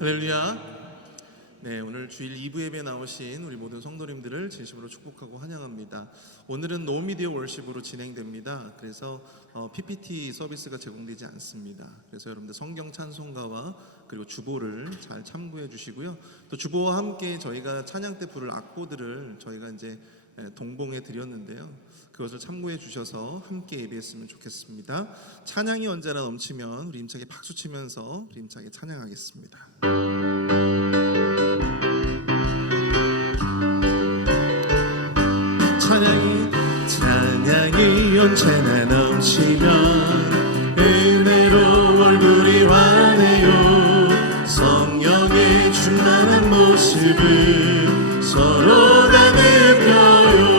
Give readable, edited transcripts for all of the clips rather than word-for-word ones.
할렐루야. 네, 오늘 주일 2부 예배에 나오신 우리 모든 성도님들을 진심으로 축복하고 환영합니다. 오늘은 노미디어 월십으로 진행됩니다. 그래서 PPT 서비스가 제공되지 않습니다. 그래서 여러분들 성경 찬송가와 그리고 주보를 잘 참고해 주시고요. 또 주보와 함께 저희가 찬양 때 부를 악보들을 저희가 이제 동봉해 드렸는데요. 그것을 참고해 주셔서 함께 예배했으면 좋겠습니다. 찬양이 언제나 넘치면 우리 힘차게 박수 치면서 우리 힘차게 찬양하겠습니다. 찬양이 언제나 넘치면 은혜로 얼굴이 환해요. 성령의 충만한 모습을 서로가 느껴요.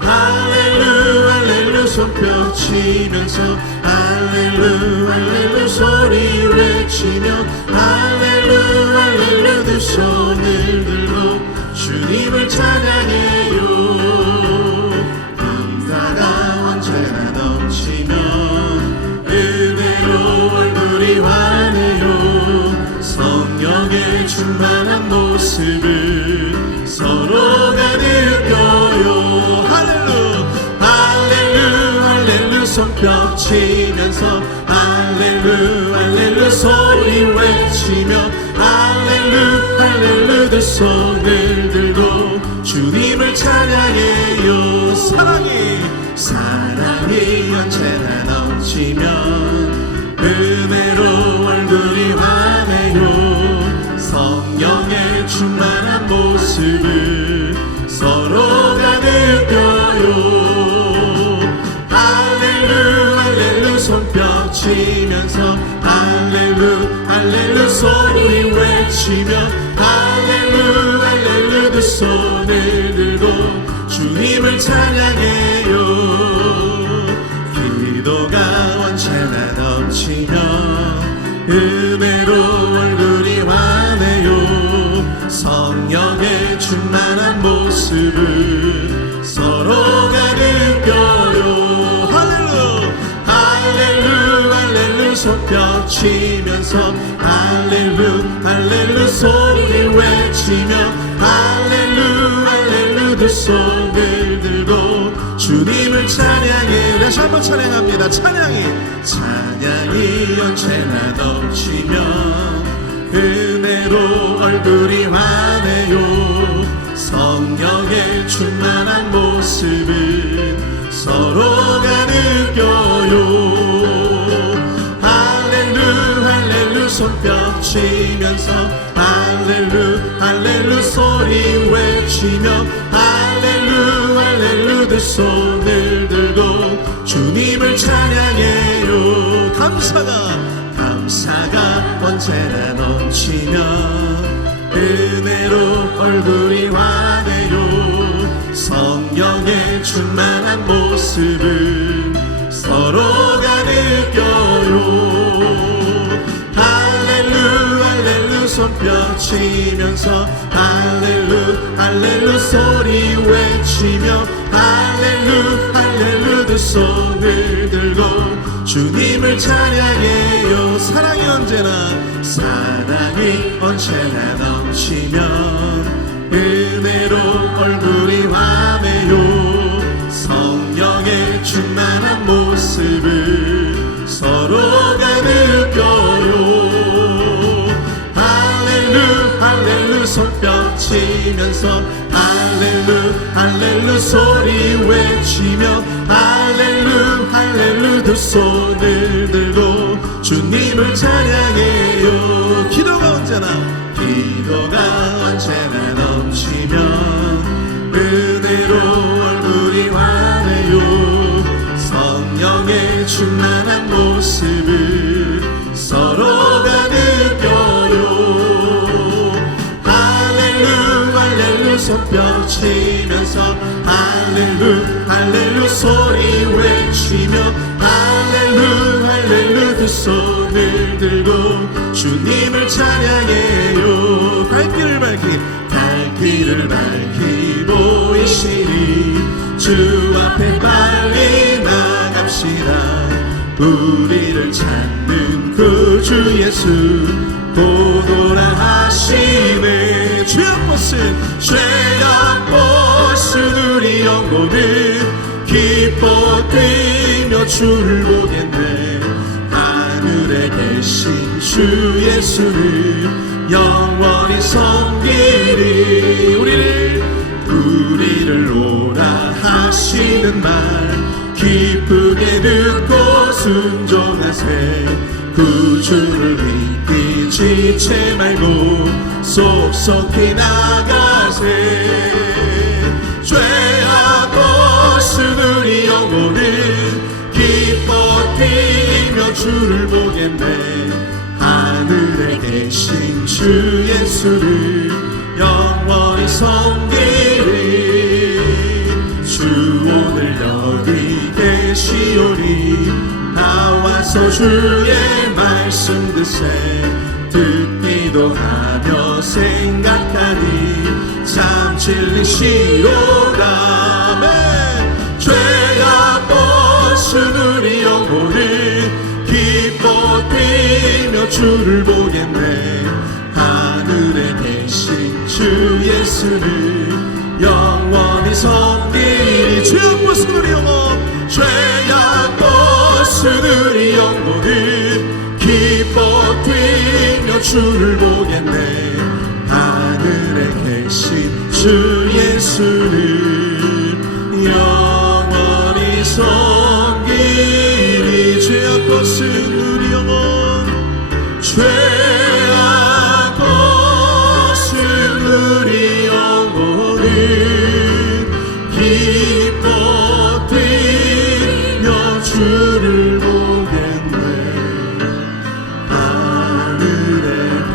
할렐루 할렐루 손뼉 치면서 할렐루 할렐루 소리 외치며 할렐루 할렐루 두 손을 들고 주님을 찬양해요. 감사가 언제나 넘치면 은혜로 얼굴이 환해요. 성령의 충만한 모습을 서로가 느껴요. 할렐루 할렐루 할렐루 손뼉 치면서 할렐루 할렐루 소리 외치며 할렐루 할렐루 두 손을 들고 주님을 찬양해요. 사랑이 언제나 넘치면 은혜로 얼굴이 환해요. 성령의 충만한 모습을 서로가 느껴요. 할렐루 할렐루 손뼉 치면서 할렐루 할렐루 소리 외치며 할렐루 할렐루 두 손을 들고 주님을 찬양해요. 기도가 언제나 넘치면 은혜로 얼굴이 환해요. 성령의 충만한 모습을 서로가 느껴요. 할렐루 할렐루 손뼉 치면서 할렐루 할렐루 소리 외치며 할렐루 할렐루 두 손을 들고 주님을 찬양해. 다시 한번 찬양합니다. 찬양이 언제나 넘치면 은혜로 얼굴이 환해요. 성령의 충만한 모습을 서로가 느껴요. 할렐루 손뼉 치면서 할렐루 할렐루 소리 외치며 할렐루 할렐루 두 손을 들고 주님을 찬양해요. 감사가 언제나 넘치면 은혜로 얼굴이 환해요. 성령의 충만한 모습을 서로가 느껴요. 할렐루 할렐루 손뼉 치면서 할렐루 할렐루 소리 외치며 할렐루 할렐루 두 손을 들고 주님을 찬양해요. 사랑이 언제나 넘치면 은혜로 얼굴이 환해요. 성령의 충만한 모습을 서로가 느껴요. 할렐루 손뼉 치면서 할렐루 할렐루 소리 외치며 할렐루 할렐루 두 손을 들고 주님을 찬양해요. 기도가 언제나 넘치면 은혜로 얼굴이 환해요. 성령의 충만한 모습을 서로가 느껴요. 할렐루 손뼉 치면서 할렐루 할렐루 소리 외치며 할렐루 할렐루 두 손을 들고 주님을 찬양해요. 갈 길을 밝히 보이시니 주 앞에 빨리 나갑시다. 우리를 찾는 그 주 예수 예수 보도라 하시네. 죄악 벗은 우리 영혼은 기뻐 뛰며 주를 보겠네. 하늘에 계신 주 예수를 영원히 섬기리. 우리를 오라 하시는 말 기쁘게 듣고 순종하세. 구주를 믿기 지체 말고 속속히 나가세. 죄악 벗은 우리 영혼은 기뻐 뛰며 주를 보겠네. 하늘에 계신 주 예수를 영원히 섬기리. 주 오늘 여기 계시오니 나와서 주의 말씀 듣기도 하며 생각하니 참 진리시로다. 죄악 벗은 우리 영혼은 기뻐 뛰며 주를 보겠네. 하늘에 계신 주 예수를 영원히 섬기리. 죄악 벗은 우리 영혼, 죄악 벗은 우리 영혼은 기뻐 뛰며 주를 보겠네. 하늘에 계신 주 예수를 영원히 섬기리. 죄악 벗은 우리 영혼, 죄악 벗은 우리 영혼은 기뻐 뛰며 주를 보겠네. 하늘에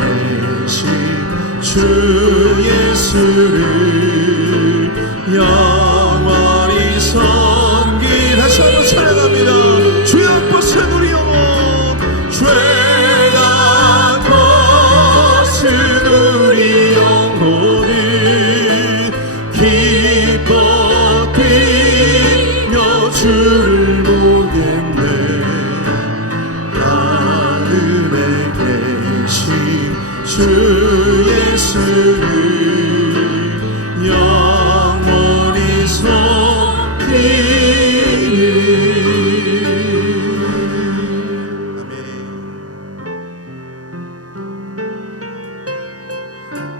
계신 주 예수를 영원히 섬기리. 다시 한번 찬양합니다. 죄악 벗은 우리 영혼, 죄악 벗은 우리 영혼은 기뻐 뛰며 주를 보겠네. 하늘에 계신 주 예수를 영원히 섬기리.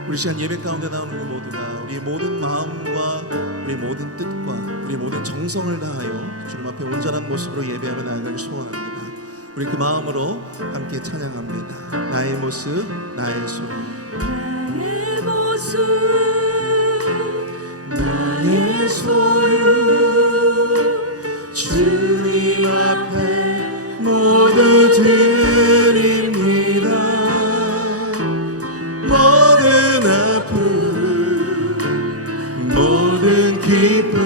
우리 시간 예배 가운데 나오는 것 모두가 우리 모든 마음과 우리 모든 뜻과 우리 모든 정성을 다하여 주님 앞에 온전한 모습으로 예배하며 나아가길 소원합니다. 우리 그 마음으로 함께 찬양합니다. 나의 모습, 나의 소유. 나의 모습, 나의 소유, 주님 앞에 모두 드립니다. 모든 아픔, 모든 기쁨,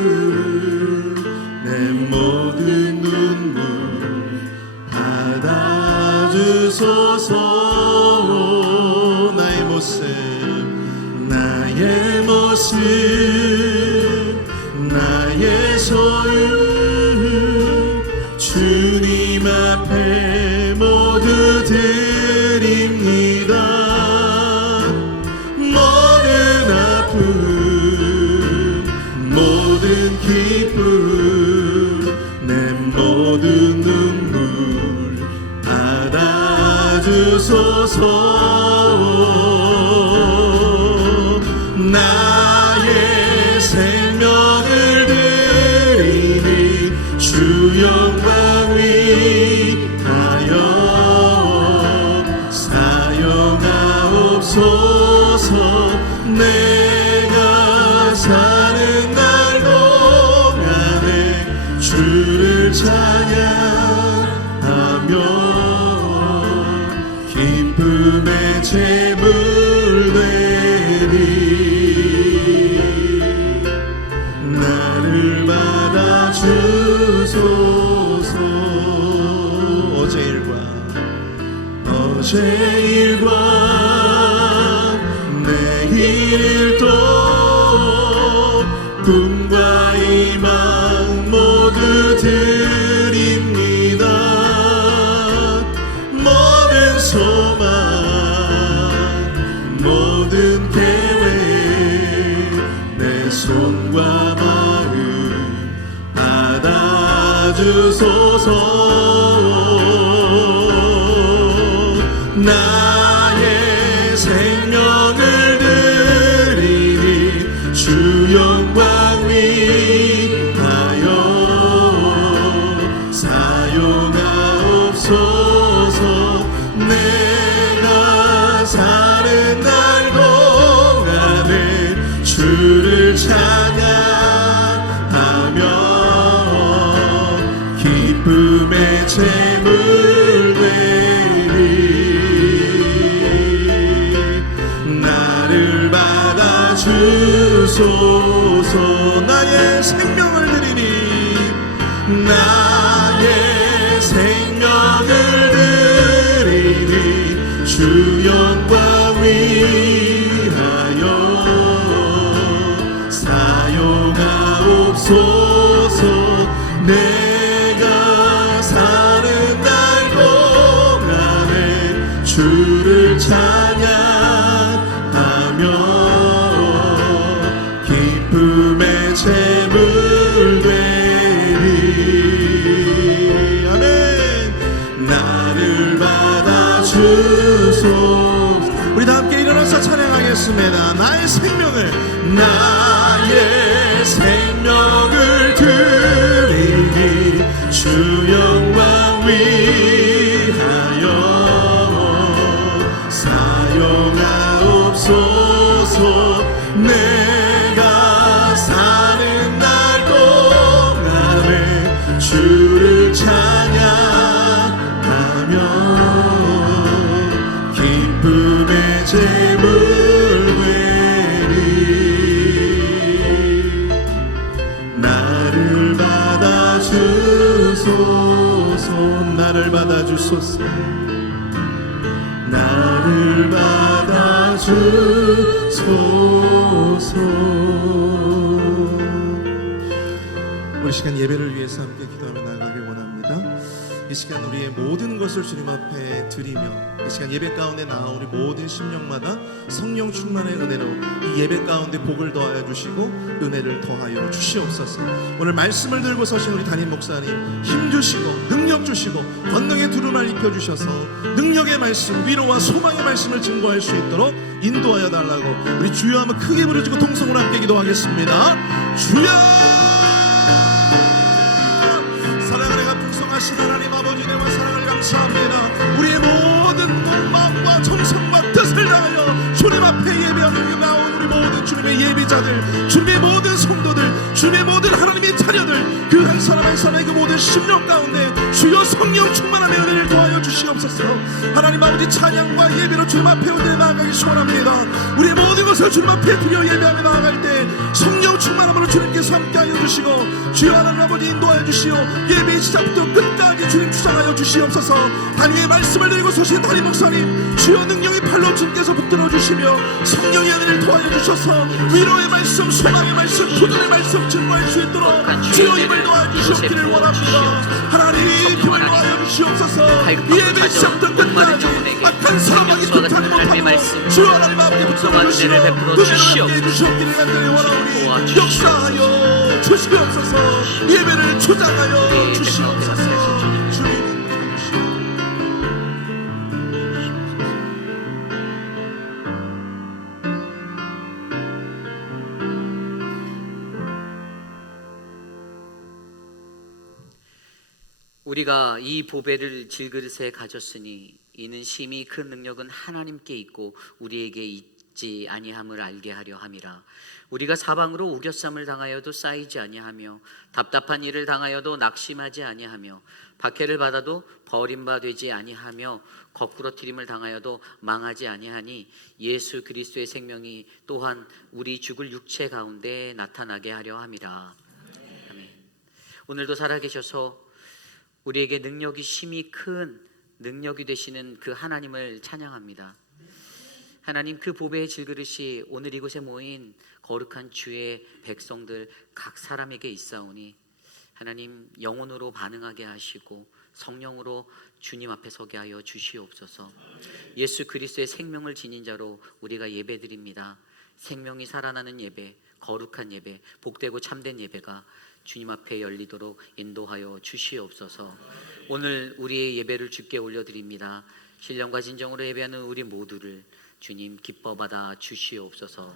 내 모든 눈물 받아주소서. 나의 모습, 나의 모습, 나의 소유, 주님 앞에 모두 드립니다. 모든 아픔, 모든 기쁨, 내 모든 눈물 받아주소서. 나의 생명을 드리니 주 영광 위하여 사용하옵소서. 내가 사는 날 동안에 주를 찬양하며 기쁨의 제물 되리. 나를 받아주소서. 어제 일과 내일도 꿈과 희망 모두 드립니다. 모든 소망 주소서. 나의 생명을 드리니 주 영광 위하여 사용하옵소서. 내가 사는 날 동안에 주를 찬양하며 기쁨의 제물 되리. 나를 받아 주소서. 나의 생명을 드리니 나의 생명을 드리니 주 영광 위하여 사용하옵소서. 내가 사는 날 동안에 주를 찬양하며 기쁨의 제물 되리. 아멘. 나를 받아 주소서. 우리 다 함께 일어나서 찬양하겠습니다. 나의 생명을 드리니 주 영광 위하여 사용하옵소서. 내가 사는 날 동안에 주를 찬양하며 기쁨의 제물 되리. 나를 받아 주소서. 나를 받아 주소서. 나를 받아 주소서. 우리 시간 예배를 위해서 함께 기도하며 나아가길 원합니다. 이 시간 우리의 모든 것을 주님 앞에 드리며 이 시간 예배 가운데 나아 우리 모든 심령마다 성령 충만의 은혜로 이 예배 가운데 복을 더하여 주시고 은혜를 더하여 주시옵소서. 오늘 말씀을 들고 서신 우리 담임 목사님 힘 주시고 능력 주시고 권능의 두루마리 입혀 주셔서 능력의 말씀, 위로와 소망의 말씀을 증거할 수 있도록 인도하여 달라고 우리 주여 한번 크게 부르짖고 동성으로 함께 기도하겠습니다. 주여! 사랑을 내가 풍성하신 하나님 아버지, 내와 사랑을 감사합니다. 우리의 모든 몸, 마음과 정성과 뜻을 다하여 주님 앞에 예배하며 나온 우리 모든 주님의 예비자들, 주님의 모든 성도들, 주님의 모든 하나님의 자녀들, 그 한 사람 한 사람의 그 모든 심령 가운데 주여 성령 충만함의 은혜를 더하여 주시옵소서. 하나님 아버지, 찬양과 예배로 주님 앞에 온데 나아가기 소원합니다. 우리의 모든 것을 주님 앞에 드려 예배하며 나아갈 때 성령 충만함으로 주님께서 함께하여 주시고 주여 하나님 아버지 인도하여 주시오. 예배의 시작부터 끝까지 주님 주장하여 주시옵소서. 단위의 말씀을 드리고 서신 담임 목사님 주여 능력의 팔로 주님께서 붙들어 주시며 성령의 은혜를 더하여 주셔서 위로의 말씀, 소망의 말씀, 구원의 말씀 증거할 수 있도록 주여 힘을 더하여 주시옵기를 원합니다. 하나님 힘을 더하여 주시옵소서. 예배의 시작부터 끝까지 악한 사람에게 불타지 못하고 주여 하나님 아버지 붙들어 주시고 은혜를 함께해 주시옵기를 간절히 원하오니 역사하여 주시옵소서. 예배를 주장하여 주시옵소서. 주님 우리가 이 보배를 질그릇에 가졌으니 이는 심히 큰 능력은 하나님께 있고 우리에게 있지 아니함을 알게 하려 함이라. 우리가 사방으로 우겨쌈을 당하여도 쌓이지 아니하며 답답한 일을 당하여도 낙심하지 아니하며 박해를 받아도 버림받지 아니하며 거꾸러뜨림을 당하여도 망하지 아니하니 예수 그리스도의 생명이 또한 우리 죽을 육체 가운데 나타나게 하려 함이라. 아멘. 오늘도 살아계셔서 우리에게 능력이 심히 큰 능력이 되시는 그 하나님을 찬양합니다. 하나님, 그 보배의 질그릇이 오늘 이곳에 모인 거룩한 주의 백성들 각 사람에게 있사오니 하나님 영혼으로 반응하게 하시고 성령으로 주님 앞에 서게 하여 주시옵소서. 예수 그리스도의 생명을 지닌 자로 우리가 예배드립니다. 생명이 살아나는 예배, 거룩한 예배, 복되고 참된 예배가 주님 앞에 열리도록 인도하여 주시옵소서. 오늘 우리의 예배를 주께 올려드립니다. 신령과 진정으로 예배하는 우리 모두를 주님 기뻐 받아 주시옵소서.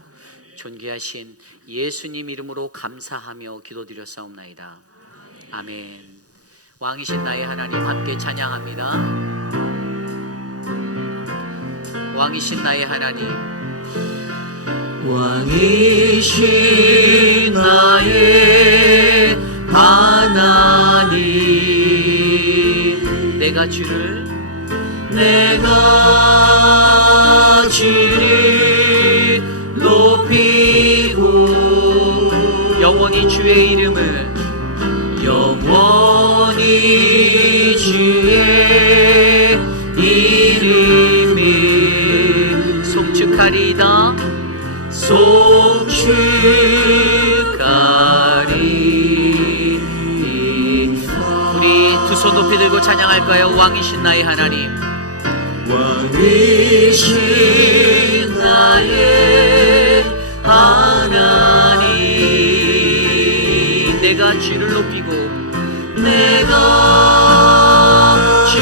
존귀하신 예수님 이름으로 감사하며 기도드렸사옵나이다. 아멘. 왕이신 나의 하나님 함께 찬양합니다. 왕이신 나의 하나님, 왕이신 나의 하나님, 내가 주를 높이고 영원히 주의 이름을 영원히 주의 이름을 송축하리이다. 우리 두 손 높이 들고 찬양할까요? 왕이신 나의 하나님, 왕이신 나의 하나님, 내가 주를 높이고 내가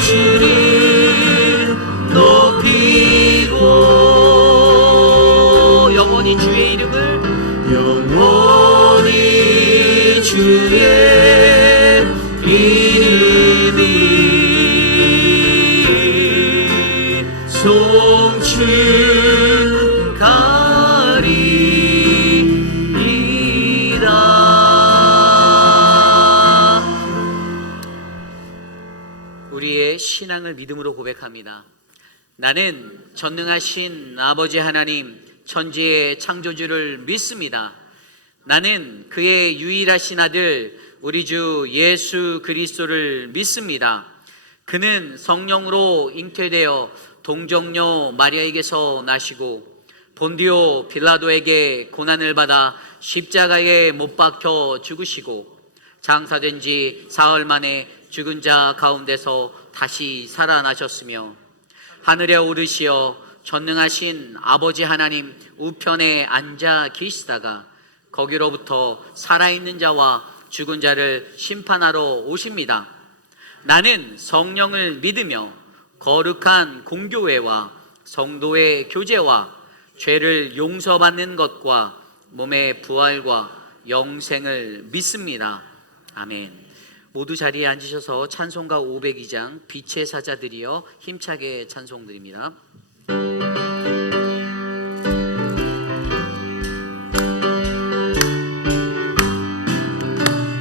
주를 높이고 영원히 주의 이름을 영원히 주의 이름을 송축하리이다. 우리의 신앙을 믿음으로 고백합니다. 나는 전능하신 아버지 하나님, 천지의 창조주를 믿습니다. 나는 그의 유일하신 아들 우리 주 예수 그리스도를 믿습니다. 그는 성령으로 잉태되어 동정녀 마리아에게서 나시고 본디오 빌라도에게 고난을 받아 십자가에 못 박혀 죽으시고 장사된 지 사흘 만에 죽은 자 가운데서 다시 살아나셨으며 하늘에 오르시어 전능하신 아버지 하나님 우편에 앉아 계시다가 거기로부터 살아있는 자와 죽은 자를 심판하러 오십니다. 나는 성령을 믿으며 거룩한 공교회와 성도의 교제와 죄를 용서받는 것과 몸의 부활과 영생을 믿습니다. 아멘. 모두 자리에 앉으셔서 찬송가 502장 빛의 사자들이여 힘차게 찬송드립니다.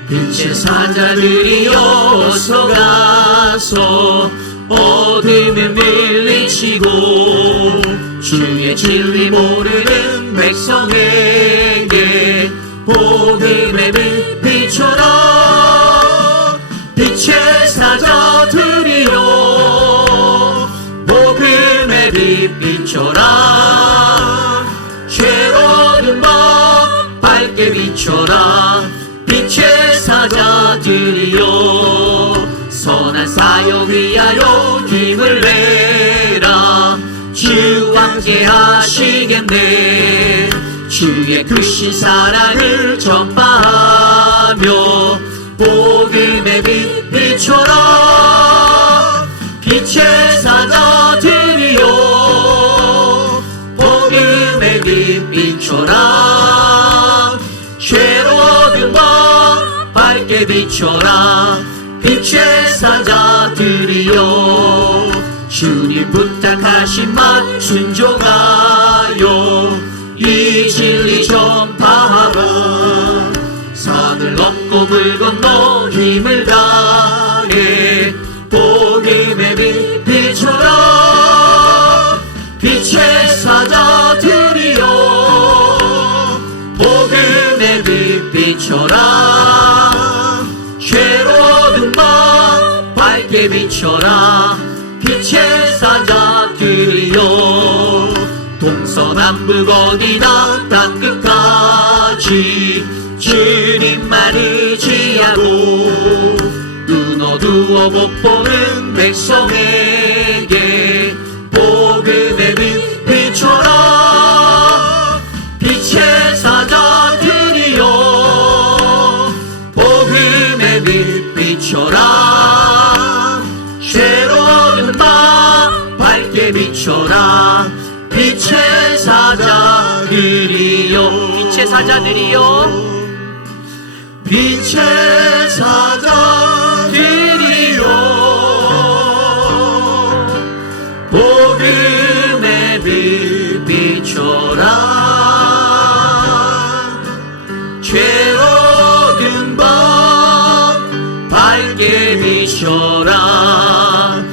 빛의 사자들이여 어서 가서 어둠을 물리치고 주의 진리 모르는 백성에게 복음의 빛 비춰라. 빛의 사자들이여 복음의 빛 비춰라. 죄로운 밤 밝게 비춰라. 빛의 사자들이여 선한 사역 위하여 힘을 내라. 주와 함께 하시겠네. 주의 크신 사랑을 전파하며 복음의 빛 비춰라. 빛의 사자들이여 복음의 빛 비춰라. 죄로운 밤 밝게 비춰라. 빛의 사자들이여 주님 부탁하신 말 순종하여 이 진리 전파하라. 산을 넘고 물 건너 힘을 다해 복음의 빛 비춰라. 빛의 사자들이여 복음의 빛 비춰라. 죄로운 밤 밝게 비춰라. 빛의 사자들이여 동서남북 어디나 땅끝까지 주님만 의지하고 눈 어두워 못 보는 백성에게 복음의 빛 비춰라. 빛의 사자들이여 복음의 비춰라 빛의 사자들이여 빛의 사자들이여 빛의 사자들이여 복음의 빛 비춰라 죄 얻은 밤 밝게 비춰라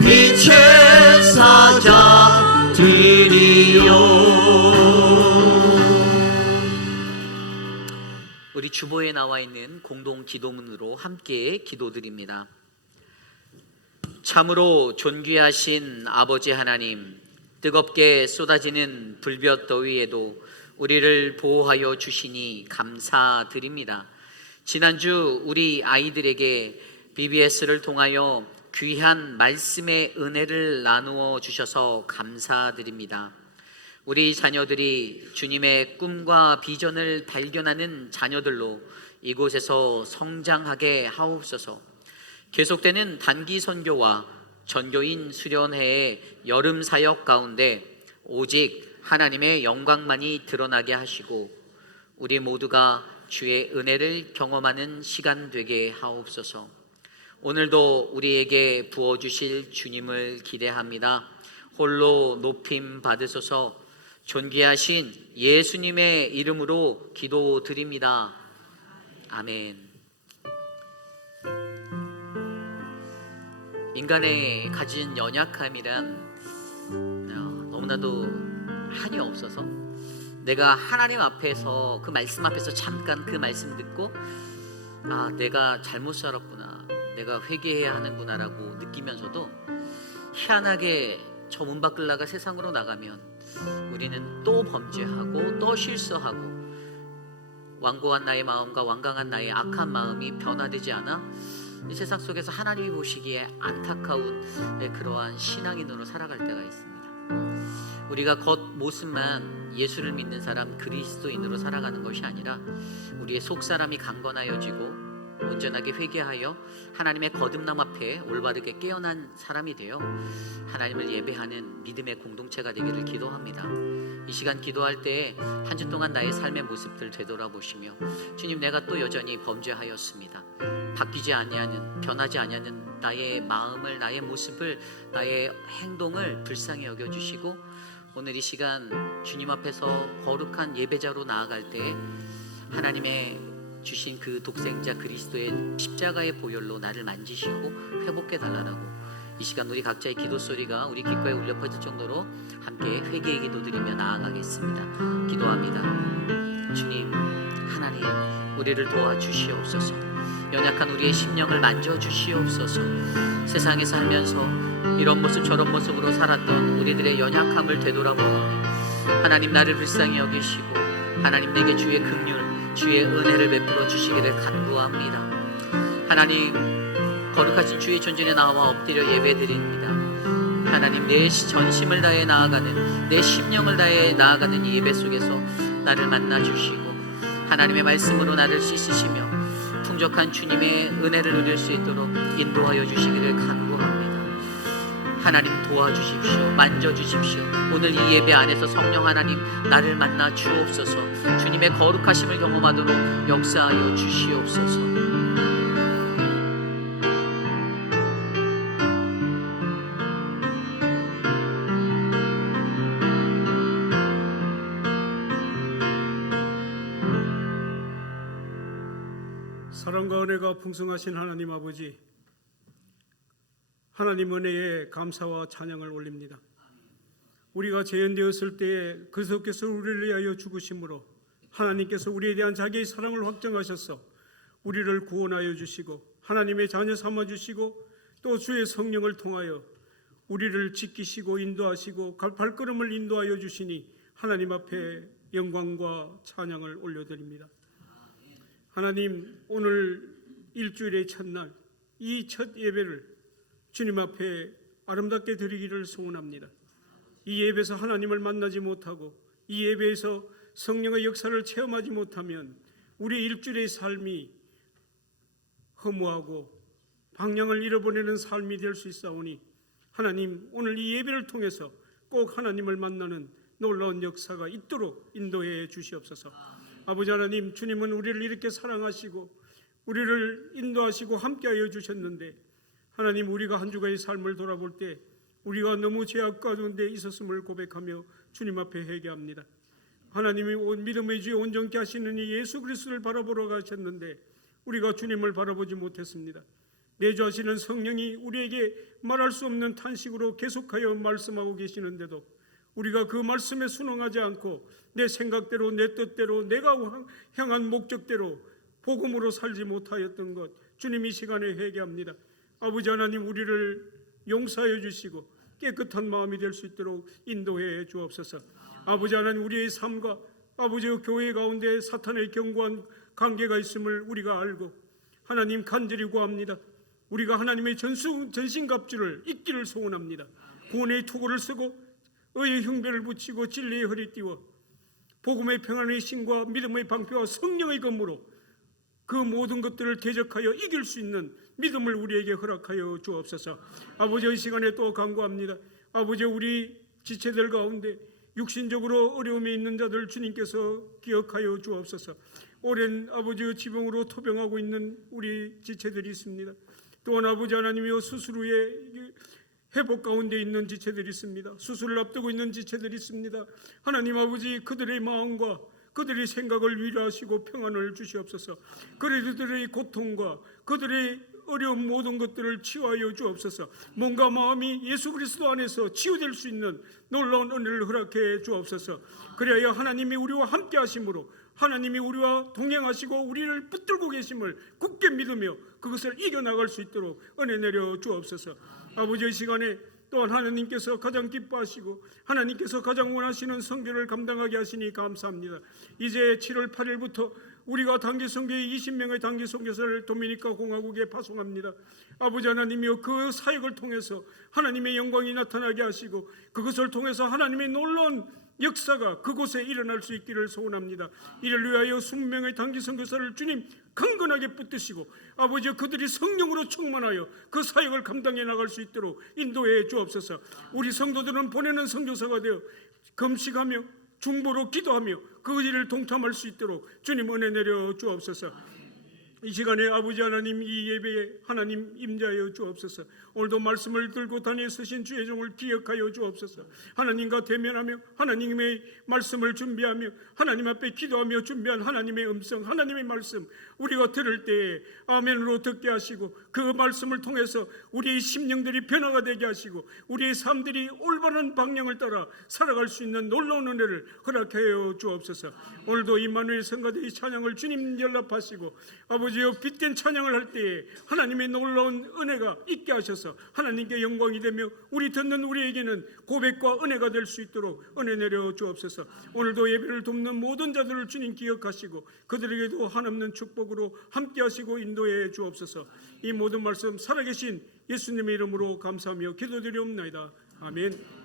빛의 사자들이여. 우리 주보에 나와 있는 공동 기도문으로 함께 기도드립니다. 참으로 존귀하신 아버지 하나님, 뜨겁게 쏟아지는 불볕 더위에도 우리를 보호하여 주시니 감사드립니다. 지난주 우리 아이들에게 BBS를 통하여 귀한 말씀의 은혜를 나누어 주셔서 감사드립니다. 우리 자녀들이 주님의 꿈과 비전을 발견하는 자녀들로 이곳에서 성장하게 하옵소서. 계속되는 단기 선교와 전교인 수련회의 여름 사역 가운데 오직 하나님의 영광만이 드러나게 하시고 우리 모두가 주의 은혜를 경험하는 시간 되게 하옵소서. 오늘도 우리에게 부어주실 주님을 기대합니다. 홀로 높임 받으소서. 존귀하신 예수님의 이름으로 기도드립니다. 아멘. 인간의 가진 연약함이란 너무나도 한이 없어서 내가 하나님 앞에서 그 말씀 앞에서 잠깐 그 말씀 듣고 내가 잘못 살았구나, 내가 회개해야 하는구나라고 느끼면서도 희한하게 저 문 밖을 나가 세상으로 나가면 우리는 또 범죄하고 또 실수하고 완고한 나의 마음과 완강한 나의 악한 마음이 변화되지 않아 이 세상 속에서 하나님이 보시기에 안타까운 그러한 신앙인으로 살아갈 때가 있습니다. 우리가 겉모습만 예수를 믿는 사람, 그리스도인으로 살아가는 것이 아니라 우리의 속사람이 강건하여지고 온전하게 회개하여 하나님의 거듭남 앞에 올바르게 깨어난 사람이 되어 하나님을 예배하는 믿음의 공동체가 되기를 기도합니다. 이 시간 기도할 때 한 주 동안 나의 삶의 모습들 되돌아보시며 주님, 내가 또 여전히 범죄하였습니다. 바뀌지 아니하는, 변하지 아니하는 나의 마음을, 나의 모습을, 나의 행동을 불쌍히 여겨주시고 오늘 이 시간 주님 앞에서 거룩한 예배자로 나아갈 때 하나님의 주신 그 독생자 그리스도의 십자가의 보혈로 나를 만지시고 회복해 달라고 이 시간 우리 각자의 기도 소리가 우리 귓가에 울려 퍼질 정도로 함께 회개의 기도드리며 나아가겠습니다. 기도합니다. 주님, 하나님, 우리를 도와주시옵소서. 연약한 우리의 심령을 만져주시옵소서. 세상에 살면서 이런 모습 저런 모습으로 살았던 우리들의 연약함을 되돌아보니 하나님, 나를 불쌍히 여기시고 하나님, 내게 주의 긍휼, 주의 은혜를 베풀어 주시기를 간구합니다. 하나님, 거룩하신 주의 존전에 나와 엎드려 예배드립니다. 하나님, 내 전심을 다해 나아가는, 내 심령을 다해 나아가는 이 예배 속에서 나를 만나주시고 하나님의 말씀으로 나를 씻으시며 풍족한 주님의 은혜를 누릴 수 있도록 인도하여 주시기를 간구합니다. 하나님, 도와주십시오. 만져주십시오. 오늘 이 예배 안에서 성령 하나님, 나를 만나 주옵소서. 주님의 거룩하심을 경험하도록 역사하여 주시옵소서. 사랑과 은혜가 풍성하신 하나님 아버지, 하나님 은혜에 감사와 찬양을 올립니다. 우리가 죄인되었을 때에 그리스도께서 우리를 위하여 죽으심으로 하나님께서 우리에 대한 자기의 사랑을 확정하셔서 우리를 구원하여 주시고 하나님의 자녀 삼아주시고 또 주의 성령을 통하여 우리를 지키시고 인도하시고 발걸음을 인도하여 주시니 하나님 앞에 영광과 찬양을 올려드립니다. 하나님, 오늘 일주일의 첫날 이 첫 예배를 주님 앞에 아름답게 드리기를 소원합니다. 이 예배에서 하나님을 만나지 못하고 이 예배에서 성령의 역사를 체험하지 못하면 우리 일주일의 삶이 허무하고 방향을 잃어버리는 삶이 될 수 있사오니 하나님, 오늘 이 예배를 통해서 꼭 하나님을 만나는 놀라운 역사가 있도록 인도해 주시옵소서. 아버지 하나님, 주님은 우리를 이렇게 사랑하시고 우리를 인도하시고 함께하여 주셨는데, 하나님, 우리가 한 주간의 삶을 돌아볼 때 우리가 너무 죄악 가운데 있었음을 고백하며 주님 앞에 회개합니다. 하나님이 믿음의 주에 온전케 하시는 이 예수 그리스도를 바라보러 가셨는데 우리가 주님을 바라보지 못했습니다. 내주하시는 성령이 우리에게 말할 수 없는 탄식으로 계속하여 말씀하고 계시는데도 우리가 그 말씀에 순응하지 않고 내 생각대로, 내 뜻대로, 내가 향한 목적대로 복음으로 살지 못하였던 것, 주님 이 시간에 회개합니다. 아버지 하나님, 우리를 용서하여 주시고 깨끗한 마음이 될 수 있도록 인도해 주옵소서. 아버지 하나님, 우리의 삶과 아버지의 교회 가운데 사탄의 견고한 관계가 있음을 우리가 알고 하나님 간절히 구합니다. 우리가 하나님의 전신갑주를 입기를 소원합니다. 구원의 투구를 쓰고 의의 흉배를 붙이고 진리의 허리 띄워 복음의 평안의 신과 믿음의 방패와 성령의 검으로 그 모든 것들을 대적하여 이길 수 있는 믿음을 우리에게 허락하여 주옵소서. 아버지, 이 시간에 또 간구합니다. 아버지, 우리 지체들 가운데 육신적으로 어려움이 있는 자들 주님께서 기억하여 주옵소서. 오랜 아버지의 지병으로 토병하고 있는 우리 지체들이 있습니다. 또한 아버지 하나님이여, 수술 후에 회복 가운데 있는 지체들이 있습니다. 수술을 앞두고 있는 지체들이 있습니다. 하나님 아버지, 그들의 마음과 그들의 생각을 위로하시고 평안을 주시옵소서. 그들의 고통과 그들의 어려운 모든 것들을 치유하여 주옵소서. 몸과 마음이 예수 그리스도 안에서 치유될 수 있는 놀라운 은혜를 허락해 주옵소서. 그리하여 하나님이 우리와 함께 하심으로 하나님이 우리와 동행하시고 우리를 붙들고 계심을 굳게 믿으며 그것을 이겨나갈 수 있도록 은혜 내려 주옵소서. 아버지, 이 시간에 또한 하나님께서 가장 기뻐하시고 하나님께서 가장 원하시는 선교를 감당하게 하시니 감사합니다. 이제 7월 8일부터 우리가 단기 선교의 20명의 단기 선교사를 도미니카 공화국에 파송합니다. 아버지 하나님이여, 그 사역을 통해서 하나님의 영광이 나타나게 하시고 그것을 통해서 하나님의 놀라운 역사가 그곳에 일어날 수 있기를 소원합니다. 이를 위하여 20명의 단기 선교사를 주님 강건하게 붙드시고 아버지, 그들이 성령으로 충만하여 그 사역을 감당해 나갈 수 있도록 인도해 주옵소서. 우리 성도들은 보내는 선교사가 되어 금식하며 중보로 기도하며 그 일을 동참할 수 있도록 주님 은혜 내려 주옵소서. 이 시간에 아버지 하나님, 이 예배에 하나님 임재하여 주옵소서. 오늘도 말씀을 들고 다니 쓰신 주의 종을 기억하여 주옵소서. 하나님과 대면하며 하나님의 말씀을 준비하며 하나님 앞에 기도하며 준비한 하나님의 음성, 하나님의 말씀 우리가 들을 때에 아멘으로 듣게 하시고 그 말씀을 통해서 우리의 심령들이 변화가 되게 하시고 우리의 삶들이 올바른 방향을 따라 살아갈 수 있는 놀라운 은혜를 허락하여 주옵소서. 오늘도 임마누엘 성가대의 찬양을 주님 연락하시고 아버지여, 빛된 찬양을 할 때에 하나님의 놀라운 은혜가 있게 하셔서 하나님께 영광이 되며 우리 듣는 우리에게는 고백과 은혜가 될 수 있도록 은혜 내려 주옵소서. 오늘도 예배를 돕는 모든 자들을 주님 기억하시고 그들에게도 한없는 축복으로 함께 하시고 인도해 주옵소서. 이 모든 말씀 살아계신 예수님의 이름으로 감사하며 기도드리옵나이다. 아멘.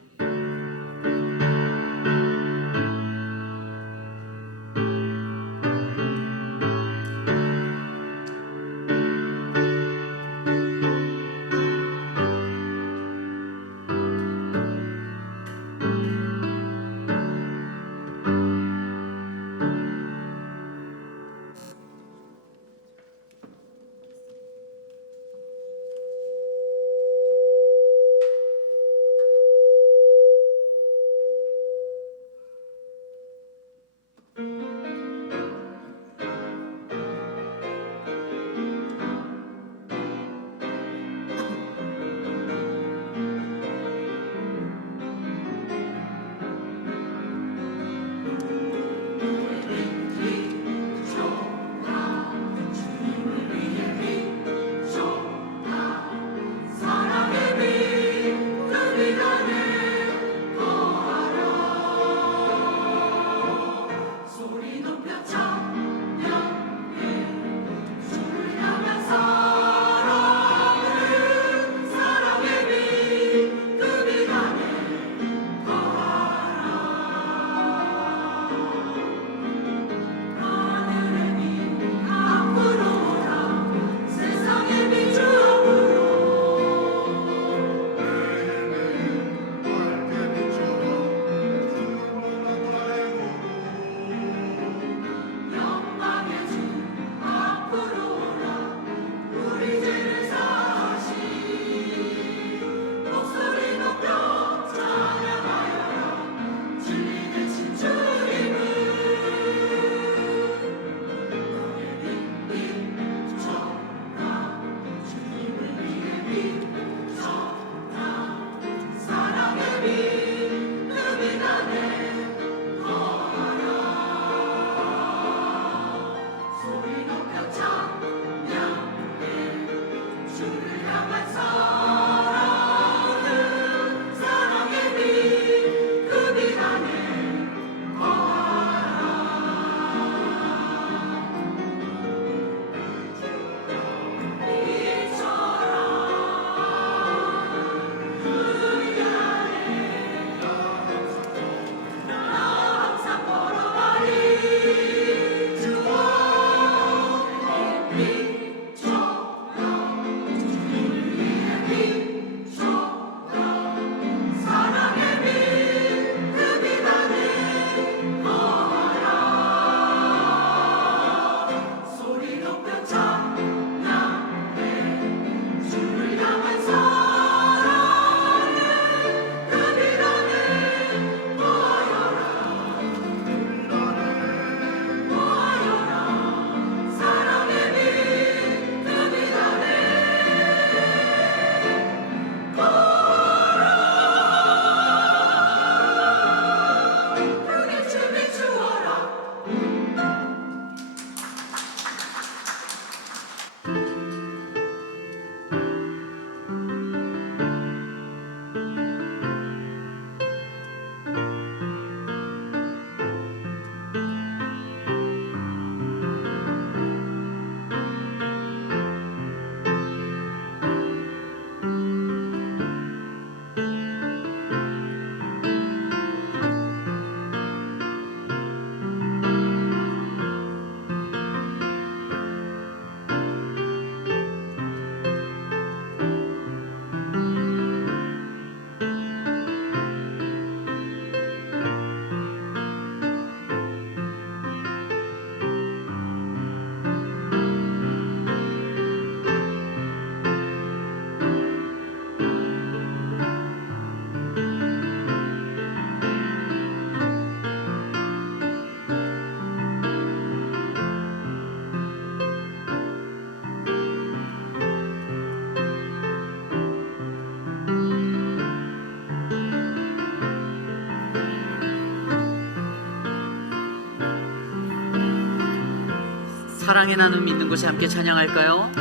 사랑의 나눔 있는 곳에 함께 찬양할까요?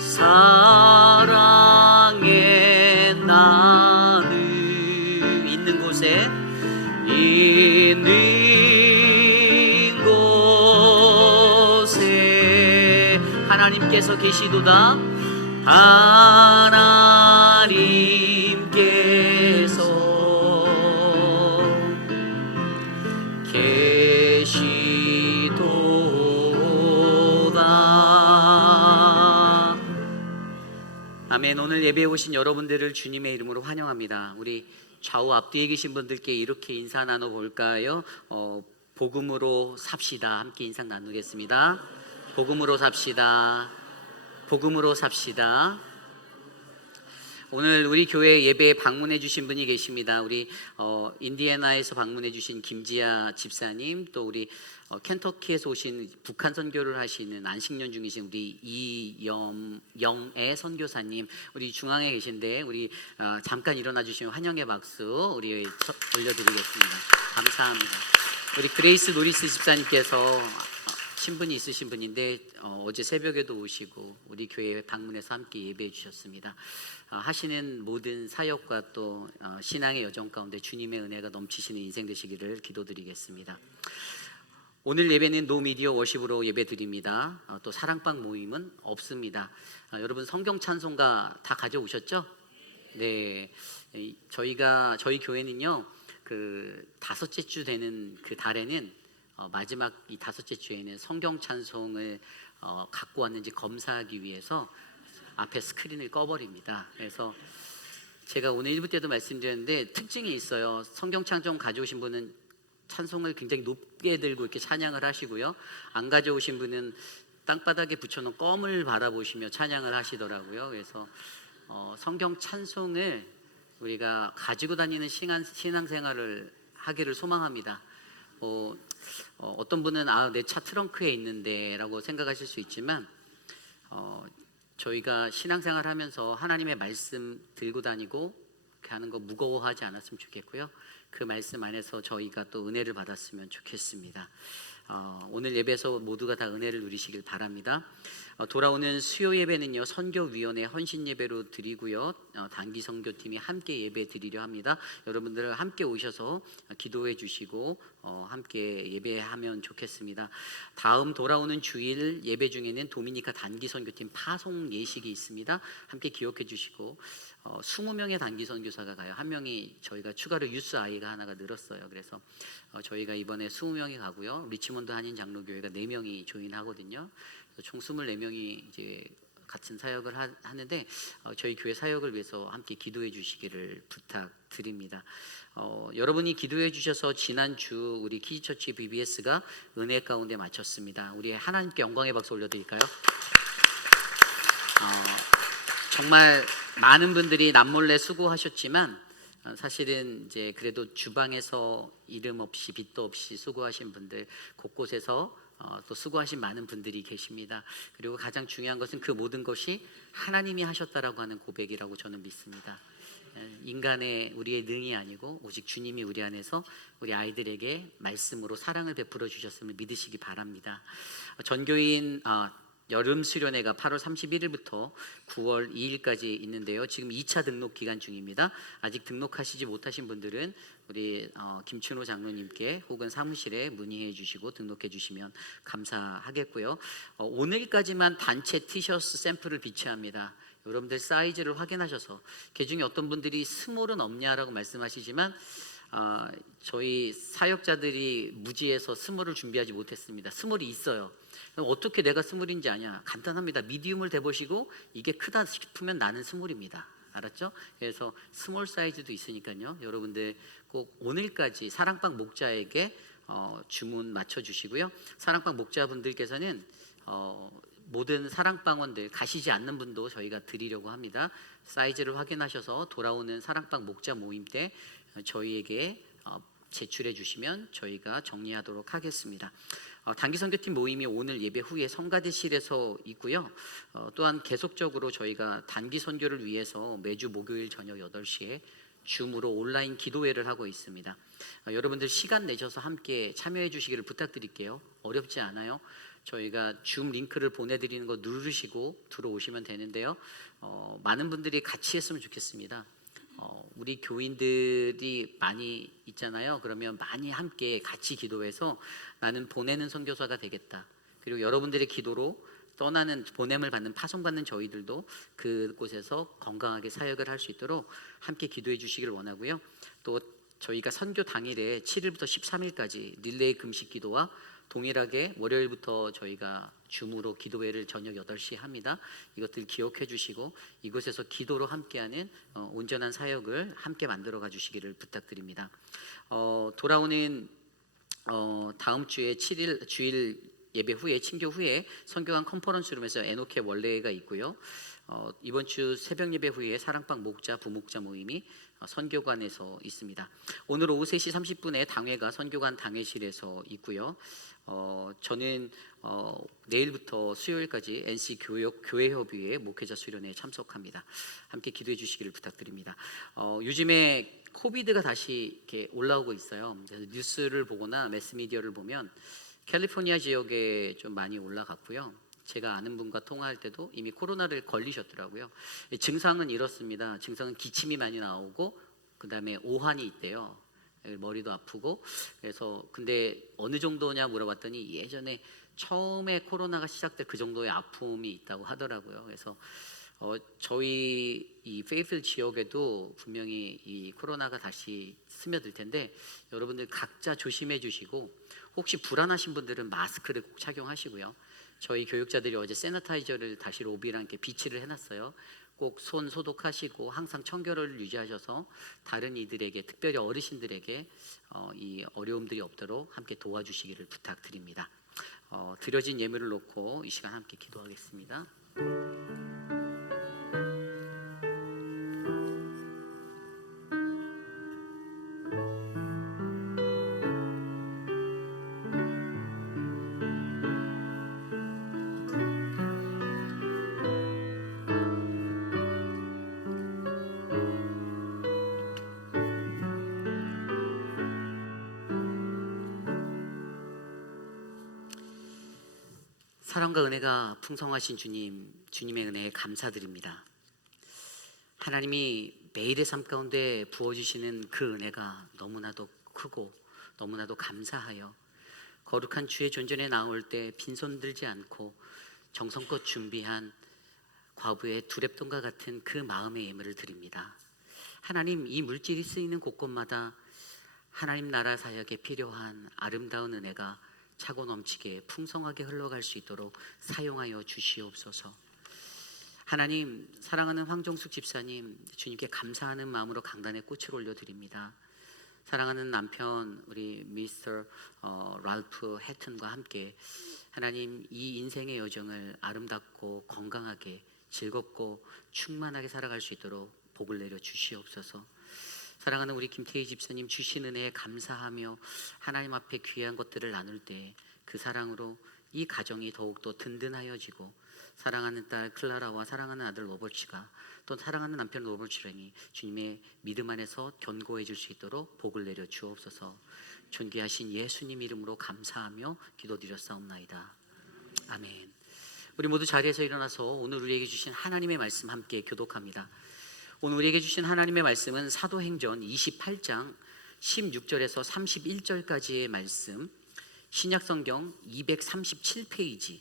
사랑의 나눔 있는 곳에 있는 곳에 하나님께서 계시도다. 하나님께서 계시도다. 아멘. 오늘 예배에 오신 여러분들을 주님의 이름으로 환영합니다. 우리 좌우 앞뒤에 계신 분들께 이렇게 인사 나눠볼까요? 복음으로 삽시다. 함께 인사 나누겠습니다. 복음으로 삽시다. 복음으로 삽시다. 오늘 우리 교회 예배에 방문해 주신 분이 계십니다. 우리 인디애나에서 방문해 주신 김지아 집사님, 또 우리 켄터키에서 오신 북한 선교를 하시는 안식년 중이신 우리 이영애 선교사님, 우리 중앙에 계신데 우리 잠깐 일어나 주시면 환영의 박수 우리 올려드리겠습니다. 감사합니다. 우리 그레이스 노리스 집사님께서 신분이 있으신 분인데 어제 새벽에도 오시고 우리 교회에 방문해서 함께 예배해 주셨습니다. 하시는 모든 사역과 또 신앙의 여정 가운데 주님의 은혜가 넘치시는 인생 되시기를 기도드리겠습니다. 오늘 예배는 노미디어 워십으로 예배드립니다. 또 사랑방 모임은 없습니다. 여러분 성경 찬송가 다 가져오셨죠? 네, 저희 교회는요 그 다섯째 주 되는 그 달에는 마지막 이 다섯째 주에는 성경 찬송을 갖고 왔는지 검사하기 위해서 앞에 스크린을 꺼버립니다. 그래서 제가 오늘 1부 때도 말씀드렸는데 특징이 있어요. 성경 찬송 가져오신 분은 찬송을 굉장히 높게 들고 이렇게 찬양을 하시고요, 안 가져오신 분은 땅바닥에 붙여놓은 껌을 바라보시며 찬양을 하시더라고요. 그래서 성경 찬송을 우리가 가지고 다니는 신앙생활을 하기를 소망합니다. 어떤 분은 내 차 트렁크에 있는데 라고 생각하실 수 있지만 저희가 신앙생활 하면서 하나님의 말씀 들고 다니고 그렇게 하는 거 무거워하지 않았으면 좋겠고요, 그 말씀 안에서 저희가 또 은혜를 받았으면 좋겠습니다. 오늘 예배에서 모두가 다 은혜를 누리시길 바랍니다. 돌아오는 수요 예배는요 선교위원회 헌신 예배로 드리고요, 단기 선교팀이 함께 예배 드리려 합니다. 여러분들 함께 오셔서 기도해 주시고 함께 예배하면 좋겠습니다. 다음 돌아오는 주일 예배 중에는 도미니카 단기 선교팀 파송 예식이 있습니다. 함께 기억해 주시고 20명의 단기 선교사가 가요. 한 명이 저희가 추가로 유스 아이가 하나가 늘었어요. 그래서 저희가 이번에 20명이 가고요, 리치몬드 한인 장로교회가 4명이 조인하거든요. 총 24명이 이제 같은 사역을 하는데 저희 교회 사역을 위해서 함께 기도해 주시기를 부탁드립니다. 여러분이 기도해 주셔서 지난주 우리 키즈처치 BBS가 은혜 가운데 마쳤습니다. 우리 하나님께 영광의 박수 올려드릴까요? 정말 많은 분들이 남몰래 수고하셨지만 사실은 이제 그래도 주방에서 이름 없이 빛도 없이 수고하신 분들, 곳곳에서 또 수고하신 많은 분들이 계십니다. 그리고 가장 중요한 것은 그 모든 것이 하나님이 하셨다라고 하는 고백이라고 저는 믿습니다. 인간의 우리의 능이 아니고 오직 주님이 우리 안에서 우리 아이들에게 말씀으로 사랑을 베풀어 주셨음을 믿으시기 바랍니다. 전교인 여름 수련회가 8월 31일부터 9월 2일까지 있는데요, 지금 2차 등록 기간 중입니다. 아직 등록하시지 못하신 분들은 우리 김춘호 장로님께 혹은 사무실에 문의해 주시고 등록해 주시면 감사하겠고요. 오늘까지만 단체 티셔츠 샘플을 비치합니다. 여러분들 사이즈를 확인하셔서, 그중에 어떤 분들이 스몰은 없냐라고 말씀하시지만 저희 사역자들이 무지해서 스몰을 준비하지 못했습니다. 스몰이 있어요. 그럼 어떻게 내가 스몰인지 아냐? 간단합니다. 미디움을 대보시고 이게 크다 싶으면 나는 스몰입니다. 알았죠? 그래서 스몰 사이즈도 있으니까요, 여러분들 꼭 오늘까지 사랑방 목자에게 주문 맞춰주시고요. 사랑방 목자분들께서는 모든 사랑방원들 가시지 않는 분도 저희가 드리려고 합니다. 사이즈를 확인하셔서 돌아오는 사랑방 목자 모임 때 저희에게 제출해 주시면 저희가 정리하도록 하겠습니다. 단기 선교팀 모임이 오늘 예배 후에 성가대실에서 있고요. 또한 계속적으로 저희가 단기 선교를 위해서 매주 목요일 저녁 8시에 줌으로 온라인 기도회를 하고 있습니다. 여러분들 시간 내셔서 함께 참여해 주시기를 부탁드릴게요. 어렵지 않아요. 저희가 줌 링크를 보내드리는 거 누르시고 들어오시면 되는데요. 많은 분들이 같이 했으면 좋겠습니다. 우리 교인들이 많이 있잖아요. 그러면 많이 함께 같이 기도해서 나는 보내는 선교사가 되겠다. 그리고 여러분들의 기도로 떠나는 보냄을 받는 파송받는 저희들도 그곳에서 건강하게 사역을 할 수 있도록 함께 기도해 주시기를 원하고요. 또 저희가 선교 당일에 7일부터 13일까지 릴레이 금식 기도와 동일하게 월요일부터 저희가 줌으로 기도회를 저녁 8시에 합니다. 이것들 기억해 주시고 이곳에서 기도로 함께하는 온전한 사역을 함께 만들어 가 주시기를 부탁드립니다. 돌아오는 다음 주에 7일 주일 예배 후에 친교 후에 선교관 컨퍼런스룸에서 에노케 원래가 있고요. 이번 주 새벽 예배 후에 사랑방 목자 부목자 모임이 선교관에서 있습니다. 오늘 오후 3시 30분에 당회가 선교관 당회실에서 있고요. 저는 내일부터 수요일까지 NC 교회협의회 목회자 수련회에 참석합니다. 함께 기도해 주시기를 부탁드립니다. 요즘에 코비드가 다시 이렇게 올라오고 있어요. 그래서 뉴스를 보거나 매스미디어를 보면 캘리포니아 지역에 좀 많이 올라갔고요. 제가 아는 분과 통화할 때도 이미 코로나를 걸리셨더라고요. 증상은 이렇습니다. 증상은 기침이 많이 나오고 그다음에 오한이 있대요. 머리도 아프고. 그래서 근데 어느 정도냐 물어봤더니 예전에 처음에 코로나가 시작될 그 정도의 아픔이 있다고 하더라고요. 그래서 저희 이 페이필 지역에도 분명히 이 코로나가 다시 스며들 텐데 여러분들 각자 조심해 주시고 혹시 불안하신 분들은 마스크를 꼭 착용하시고요. 저희 교육자들이 어제 세니타이저를 다시 로비랑 이렇게 비치를 해놨어요. 꼭 손 소독하시고 항상 청결을 유지하셔서 다른 이들에게 특별히 어르신들에게 이 어려움들이 없도록 함께 도와주시기를 부탁드립니다. 드려진 예물을 놓고 이 시간 함께 기도하겠습니다. 사랑과 은혜가 풍성하신 주님, 주님의 은혜에 감사드립니다. 하나님이 매일의 삶 가운데 부어주시는 그 은혜가 너무나도 크고 너무나도 감사하여 거룩한 주의 존전에 나올 때 빈손 들지 않고 정성껏 준비한 과부의 두랩돈과 같은 그 마음의 예물을 드립니다. 하나님, 이 물질이 쓰이는 곳곳마다 하나님 나라 사역에 필요한 아름다운 은혜가 차고 넘치게 풍성하게 흘러갈 수 있도록 사용하여 주시옵소서. 하나님, 사랑하는 황정숙 집사님, 주님께 감사하는 마음으로 강단에 꽃을 올려드립니다. 사랑하는 남편 우리 미스터 랄프 해튼과 함께 하나님 이 인생의 여정을 아름답고 건강하게 즐겁고 충만하게 살아갈 수 있도록 복을 내려 주시옵소서. 사랑하는 우리 김태희 집사님 주신 은혜에 감사하며 하나님 앞에 귀한 것들을 나눌 때 그 사랑으로 이 가정이 더욱더 든든하여지고 사랑하는 딸 클라라와 사랑하는 아들 로버츠가 또 사랑하는 남편 로버츠랑이 주님의 믿음 안에서 견고해 줄 수 있도록 복을 내려 주옵소서. 존귀하신 예수님 이름으로 감사하며 기도드렸사옵나이다. 아멘. 우리 모두 자리에서 일어나서 오늘 우리에게 주신 하나님의 말씀 함께 교독합니다. 오늘 우리에게 주신 하나님의 말씀은 사도행전 28장 16절에서 31절까지의 말씀, 신약성경 237페이지,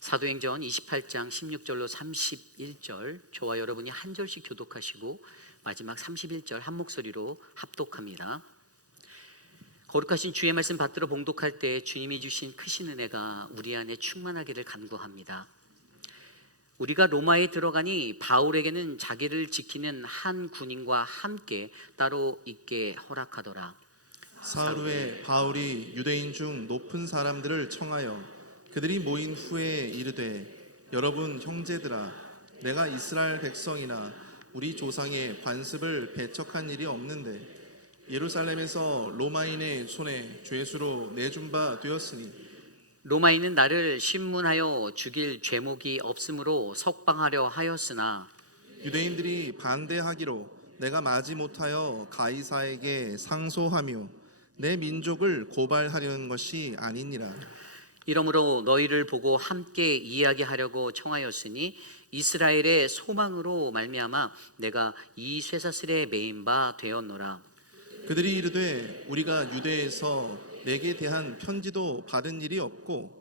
사도행전 28장 16절로 31절, 저와 여러분이 한 절씩 교독하시고 마지막 31절 한 목소리로 합독합니다. 거룩하신 주의 말씀 받들어 봉독할 때 주님이 주신 크신 은혜가 우리 안에 충만하기를 간구합니다. 우리가 로마에 들어가니 바울에게는 자기를 지키는 한 군인과 함께 따로 있게 허락하더라. 사흘 바울이 유대인 중 높은 사람들을 청하여 그들이 모인 후에 이르되, 여러분 형제들아, 내가 이스라엘 백성이나 우리 조상의 관습을 배척한 일이 없는데 예루살렘에서 로마인의 손에 죄수로 내준 바 되었으니 로마인은 나를 신문하여 죽일 죄목이 없으므로 석방하려 하였으나 유대인들이 반대하기로 내가 마지 못하여 가이사에게 상소하며 내 민족을 고발하려는 것이 아니니라. 이러므로 너희를 보고 함께 이야기하려고 청하였으니 이스라엘의 소망으로 말미암아 내가 이 쇠사슬에 매인 바 되었노라. 그들이 이르되 우리가 유대에서 내게 대한 편지도 받은 일이 없고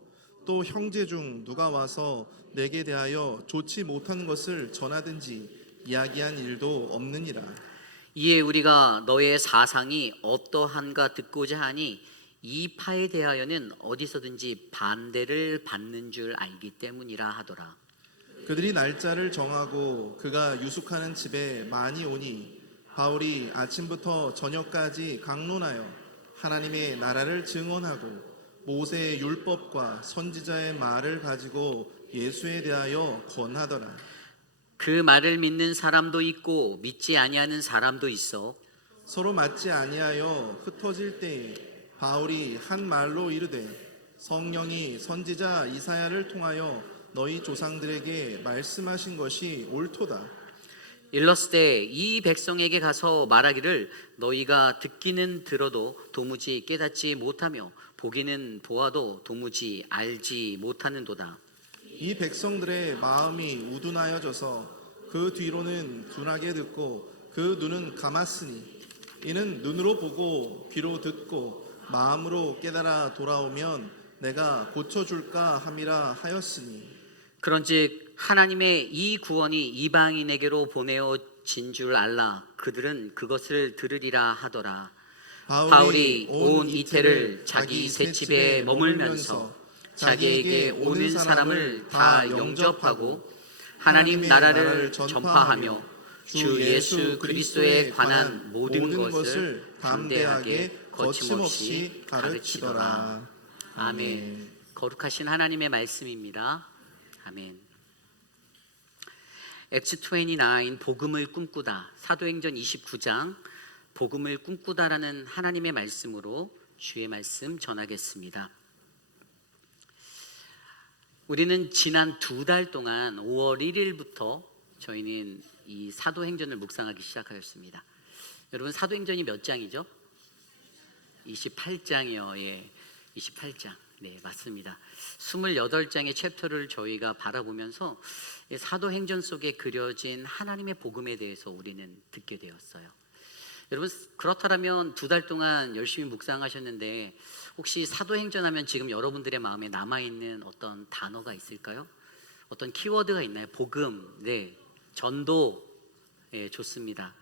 또 형제 중 누가 와서 내게 대하여 좋지 못한 것을 전하든지 이야기한 일도 없느니라. 이에 우리가 너의 사상이 어떠한가 듣고자 하니 이 파에 대하여는 어디서든지 반대를 받는 줄 알기 때문이라 하더라. 그들이 날짜를 정하고 그가 유숙하는 집에 많이 오니 바울이 아침부터 저녁까지 강론하여 하나님의 나라를 증언하고 모세의 율법과 선지자의 말을 가지고 예수에 대하여 권하더라. 그 말을 믿는 사람도 있고 믿지 아니하는 사람도 있어. 서로 맞지 아니하여 흩어질 때에 바울이 한 말로 이르되 성령이 선지자 이사야를 통하여 너희 조상들에게 말씀하신 것이 옳도다. 일렀을 이 백성에게 가서 말하기를 너희가 듣기는 들어도 도무지 깨닫지 못하며 보기는 보아도 도무지 알지 못하는도다. 이 백성들의 마음이 우둔하여져서 그 뒤로는 둔하게 듣고 그 눈은 감았으니 이는 눈으로 보고 귀로 듣고 마음으로 깨달아 돌아오면 내가 고쳐줄까 함이라 하였으니 그런즉 하나님의 이 구원이 이방인에게로 보내어진 줄 알라. 그들은 그것을 들으리라 하더라. 바울이 온 이태를 자기 새 집에 머물면서 자기에게 오는 사람을 다 영접하고 하나님 나라를 전파하며 주 예수 그리스도에 관한 모든 것을 담대하게 거침없이 가르치더라. 아멘. 거룩하신 하나님의 말씀입니다. 아멘. Acts 29 복음을 꿈꾸다, 사도행전 29장 복음을 꿈꾸다라는 하나님의 말씀으로 주의 말씀 전하겠습니다. 우리는 지난 2달 동안 5월 1일부터 저희는 이 사도행전을 묵상하기 시작하였습니다. 여러분 사도행전이 몇 장이죠? 28장이요. 예, 28장. 네, 맞습니다. 28장의 챕터를 저희가 바라보면서 사도행전 속에 그려진 하나님의 복음에 대해서 우리는 듣게 되었어요. 여러분 그렇다면 2달 동안 열심히 묵상하셨는데 혹시 사도행전 하면 지금 여러분들의 마음에 남아있는 어떤 단어가 있을까요? 어떤 키워드가 있나요? 복음, 네, 전도, 네, 좋습니다.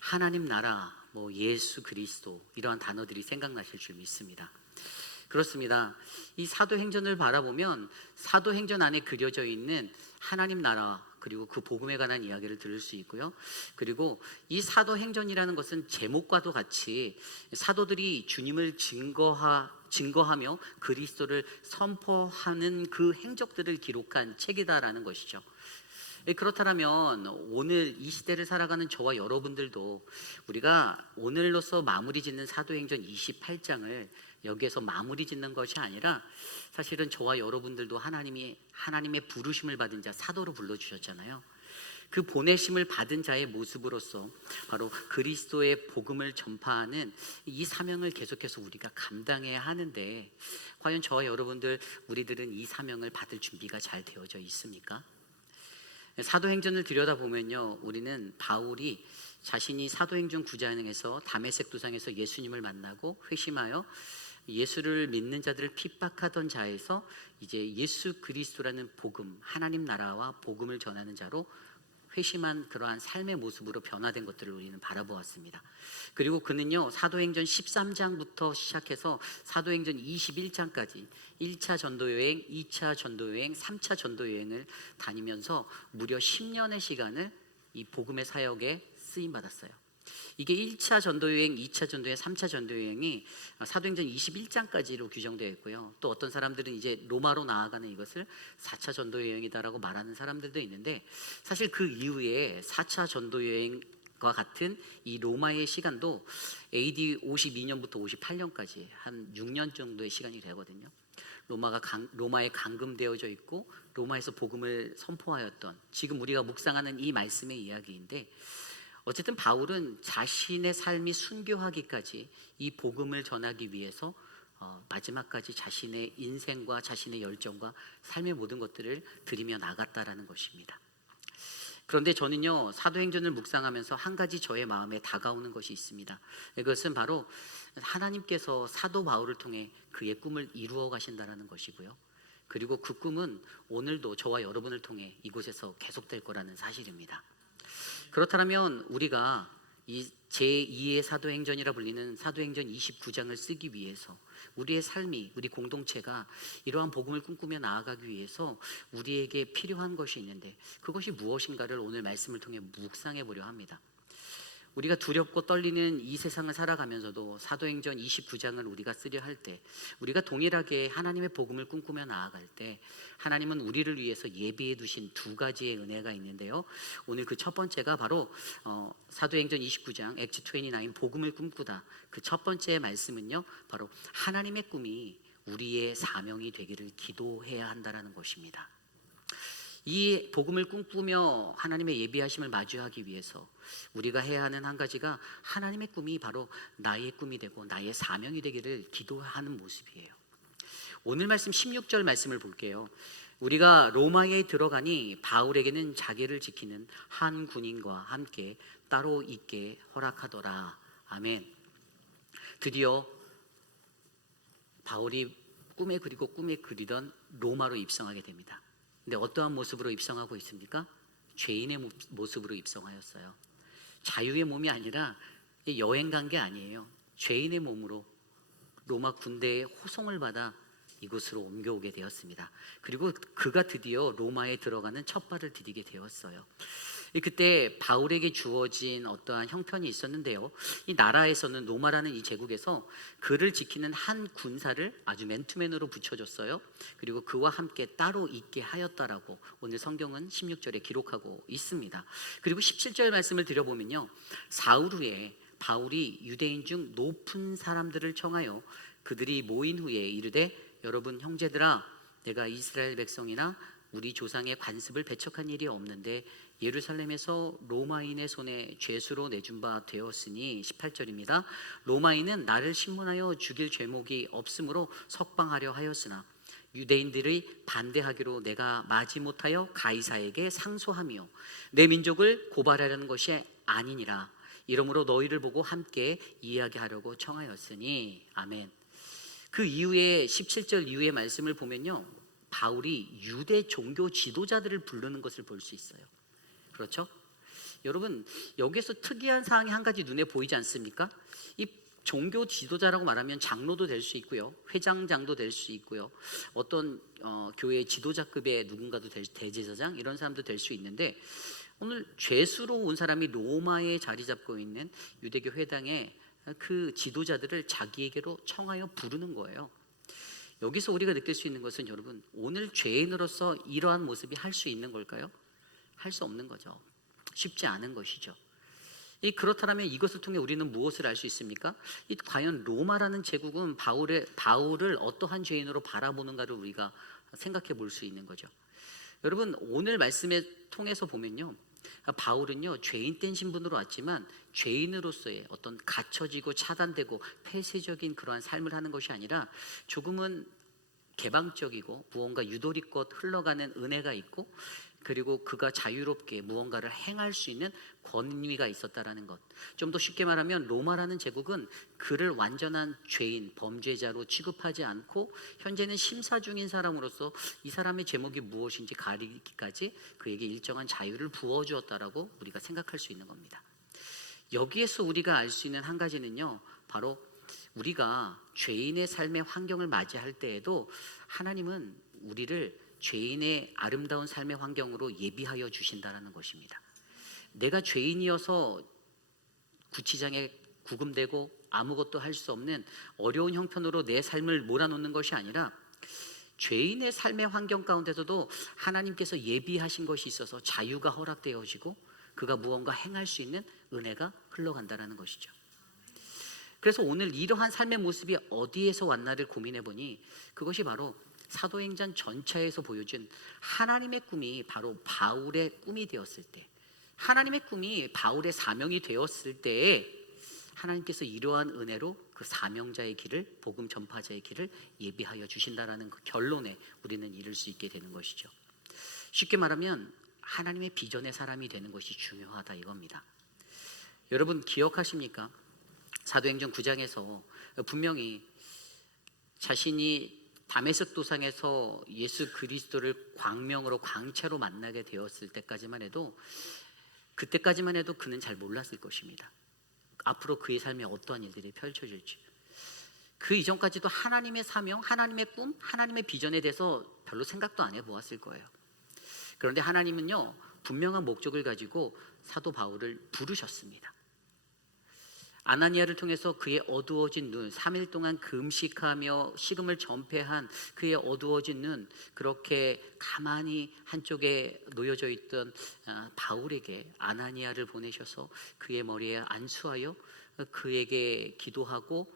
하나님 나라, 뭐 예수 그리스도 이러한 단어들이 생각나실 줄 믿습니다. 그렇습니다. 이 사도행전을 바라보면 사도행전 안에 그려져 있는 하나님 나라 그리고 그 복음에 관한 이야기를 들을 수 있고요. 그리고 이 사도행전이라는 것은 제목과도 같이 사도들이 주님을 증거하며 그리스도를 선포하는 그 행적들을 기록한 책이다라는 것이죠. 그렇다면 오늘 이 시대를 살아가는 저와 여러분들도 우리가 오늘로서 마무리 짓는 사도행전 28장을 여기에서 마무리 짓는 것이 아니라 사실은 저와 여러분들도 하나님의 부르심을 받은 자 사도로 불러주셨잖아요. 그 보내심을 받은 자의 모습으로서 바로 그리스도의 복음을 전파하는 이 사명을 계속해서 우리가 감당해야 하는데 과연 저와 여러분들 우리들은 이 사명을 받을 준비가 잘 되어져 있습니까? 사도행전을 들여다보면요, 우리는 바울이 자신이 사도행전 9장에서 다메섹 도상에서 예수님을 만나고 회심하여 예수를 믿는 자들을 핍박하던 자에서 이제 예수 그리스도라는 복음, 하나님 나라와 복음을 전하는 자로 회심한 그러한 삶의 모습으로 변화된 것들을 우리는 바라보았습니다. 그리고 그는요, 사도행전 13장부터 시작해서 사도행전 21장까지 1차 전도여행, 2차 전도여행, 3차 전도여행을 다니면서 무려 10년의 시간을 이 복음의 사역에 쓰임받았어요. 이게 1차 전도여행, 2차 전도여행, 3차 전도여행이 사도행전 21장까지로 규정되어 있고요. 또 어떤 사람들은 이제 로마로 나아가는 이것을 4차 전도여행이다라고 말하는 사람들도 있는데 사실 그 이후에 4차 전도여행과 같은 이 로마의 시간도 AD 52년부터 58년까지 한 6년 정도의 시간이 되거든요. 로마에 감금되어져 있고 로마에서 복음을 선포하였던 지금 우리가 묵상하는 이 말씀의 이야기인데 어쨌든 바울은 자신의 삶이 순교하기까지 이 복음을 전하기 위해서 마지막까지 자신의 인생과 자신의 열정과 삶의 모든 것들을 드리며 나갔다라는 것입니다. 그런데 저는요, 사도행전을 묵상하면서 한 가지 저의 마음에 다가오는 것이 있습니다. 그것은 바로 하나님께서 사도 바울을 통해 그의 꿈을 이루어 가신다라는 것이고요. 그리고 그 꿈은 오늘도 저와 여러분을 통해 이곳에서 계속될 거라는 사실입니다. 그렇다면 우리가 이 제2의 사도행전이라 불리는 사도행전 29장을 쓰기 위해서 우리의 삶이, 우리 공동체가 이러한 복음을 꿈꾸며 나아가기 위해서 우리에게 필요한 것이 있는데 그것이 무엇인가를 오늘 말씀을 통해 묵상해 보려 합니다. 우리가 두렵고 떨리는 이 세상을 살아가면서도 사도행전 29장을 우리가 쓰려 할 때, 우리가 동일하게 하나님의 복음을 꿈꾸며 나아갈 때 하나님은 우리를 위해서 예비해 두신 두 가지의 은혜가 있는데요, 오늘 그 첫 번째가 바로 사도행전 29장 액트 29 복음을 꿈꾸다, 그 첫 번째 말씀은요, 바로 하나님의 꿈이 우리의 사명이 되기를 기도해야 한다라는 것입니다. 이 복음을 꿈꾸며 하나님의 예비하심을 마주하기 위해서 우리가 해야 하는 한 가지가 하나님의 꿈이 바로 나의 꿈이 되고 나의 사명이 되기를 기도하는 모습이에요. 오늘 말씀 16절 말씀을 볼게요. 우리가 로마에 들어가니 바울에게는 자기를 지키는 한 군인과 함께 따로 있게 허락하더라. 아멘. 드디어 바울이 꿈에 그리던 로마로 입성하게 됩니다. 근데 어떠한 모습으로 입성하고 있습니까? 죄인의 모습으로 입성하였어요. 자유의 몸이 아니라 여행 간 게 아니에요. 죄인의 몸으로 로마 군대의 호송을 받아 이곳으로 옮겨오게 되었습니다. 그리고 그가 드디어 로마에 들어가는 첫 발을 디디게 되었어요. 그때 바울에게 주어진 어떠한 형편이 있었는데요, 이 나라에서는 로마라는 이 제국에서 그를 지키는 한 군사를 아주 맨투맨으로 붙여줬어요. 그리고 그와 함께 따로 있게 하였다라고 오늘 성경은 16절에 기록하고 있습니다. 그리고 17절 말씀을 드려보면요, 사흘 후에 바울이 유대인 중 높은 사람들을 청하여 그들이 모인 후에 이르되, 여러분 형제들아, 내가 이스라엘 백성이나 우리 조상의 관습을 배척한 일이 없는데 예루살렘에서 로마인의 손에 죄수로 내준 바 되었으니, 18절입니다. 로마인은 나를 신문하여 죽일 죄목이 없으므로 석방하려 하였으나 유대인들의 반대하기로 내가 마지못하여 가이사에게 상소하며 내 민족을 고발하려는 것이 아니니라. 이러므로 너희를 보고 함께 이야기하려고 청하였으니. 아멘. 그 이후에 17절 이후의 말씀을 보면요, 바울이 유대 종교 지도자들을 부르는 것을 볼 수 있어요. 그렇죠? 여러분, 여기에서 특이한 사항이 한 가지 눈에 보이지 않습니까? 이 종교 지도자라고 말하면 장로도 될 수 있고요, 회장장도 될 수 있고요, 어떤 교회 지도자급의 누군가도 대제사장, 이런 사람도 될 수 있는데, 오늘 죄수로 온 사람이 로마에 자리 잡고 있는 유대교 회당의 그 지도자들을 자기에게로 청하여 부르는 거예요. 여기서 우리가 느낄 수 있는 것은, 여러분, 오늘 죄인으로서 이러한 모습이 할 수 있는 걸까요? 할 수 없는 거죠. 쉽지 않은 것이죠. 그렇다면 이것을 통해 우리는 무엇을 알 수 있습니까? 과연 로마라는 제국은 바울을 어떠한 죄인으로 바라보는가를 우리가 생각해 볼 수 있는 거죠. 여러분, 오늘 말씀에 통해서 보면요, 바울은요, 죄인 된 신분으로 왔지만 죄인으로서의 어떤 갇혀지고 차단되고 폐쇄적인 그러한 삶을 하는 것이 아니라 조금은 개방적이고 무언가 유도리껏 흘러가는 은혜가 있고, 그리고 그가 자유롭게 무언가를 행할 수 있는 권위가 있었다라는 것. 좀 더 쉽게 말하면 로마라는 제국은 그를 완전한 죄인, 범죄자로 취급하지 않고 현재는 심사 중인 사람으로서 이 사람의 제목이 무엇인지 가리기까지 그에게 일정한 자유를 부어주었다라고 우리가 생각할 수 있는 겁니다. 여기에서 우리가 알 수 있는 한 가지는요, 바로 우리가 죄인의 삶의 환경을 맞이할 때에도 하나님은 우리를 죄인의 아름다운 삶의 환경으로 예비하여 주신다라는 것입니다. 내가 죄인이어서 구치장에 구금되고 아무것도 할 수 없는 어려운 형편으로 내 삶을 몰아놓는 것이 아니라 죄인의 삶의 환경 가운데서도 하나님께서 예비하신 것이 있어서 자유가 허락되어지고 그가 무언가 행할 수 있는 은혜가 흘러간다라는 것이죠. 그래서 오늘 이러한 삶의 모습이 어디에서 왔나를 고민해 보니 그것이 바로 사도행전 전체에서 보여준 하나님의 꿈이 바로 바울의 꿈이 되었을 때, 하나님의 꿈이 바울의 사명이 되었을 때에 하나님께서 이러한 은혜로 그 사명자의 길을, 복음 전파자의 길을 예비하여 주신다라는 그 결론에 우리는 이를 수 있게 되는 것이죠. 쉽게 말하면 하나님의 비전의 사람이 되는 것이 중요하다 이겁니다. 여러분 기억하십니까? 사도행전 9장에서 분명히 자신이 다메섹 도상에서 예수 그리스도를 광명으로 광채로 만나게 되었을 때까지만 해도, 그때까지만 해도 그는 잘 몰랐을 것입니다. 앞으로 그의 삶에 어떠한 일들이 펼쳐질지. 그 이전까지도 하나님의 사명, 하나님의 꿈, 하나님의 비전에 대해서 별로 생각도 안 해보았을 거예요. 그런데 하나님은요, 분명한 목적을 가지고 사도 바울을 부르셨습니다. 아나니아를 통해서 그의 어두워진 눈, 3일 동안 금식하며 식음을 전폐한 그의 어두워진 눈, 그렇게 가만히 한쪽에 놓여져 있던 바울에게 아나니아를 보내셔서 그의 머리에 안수하여 그에게 기도하고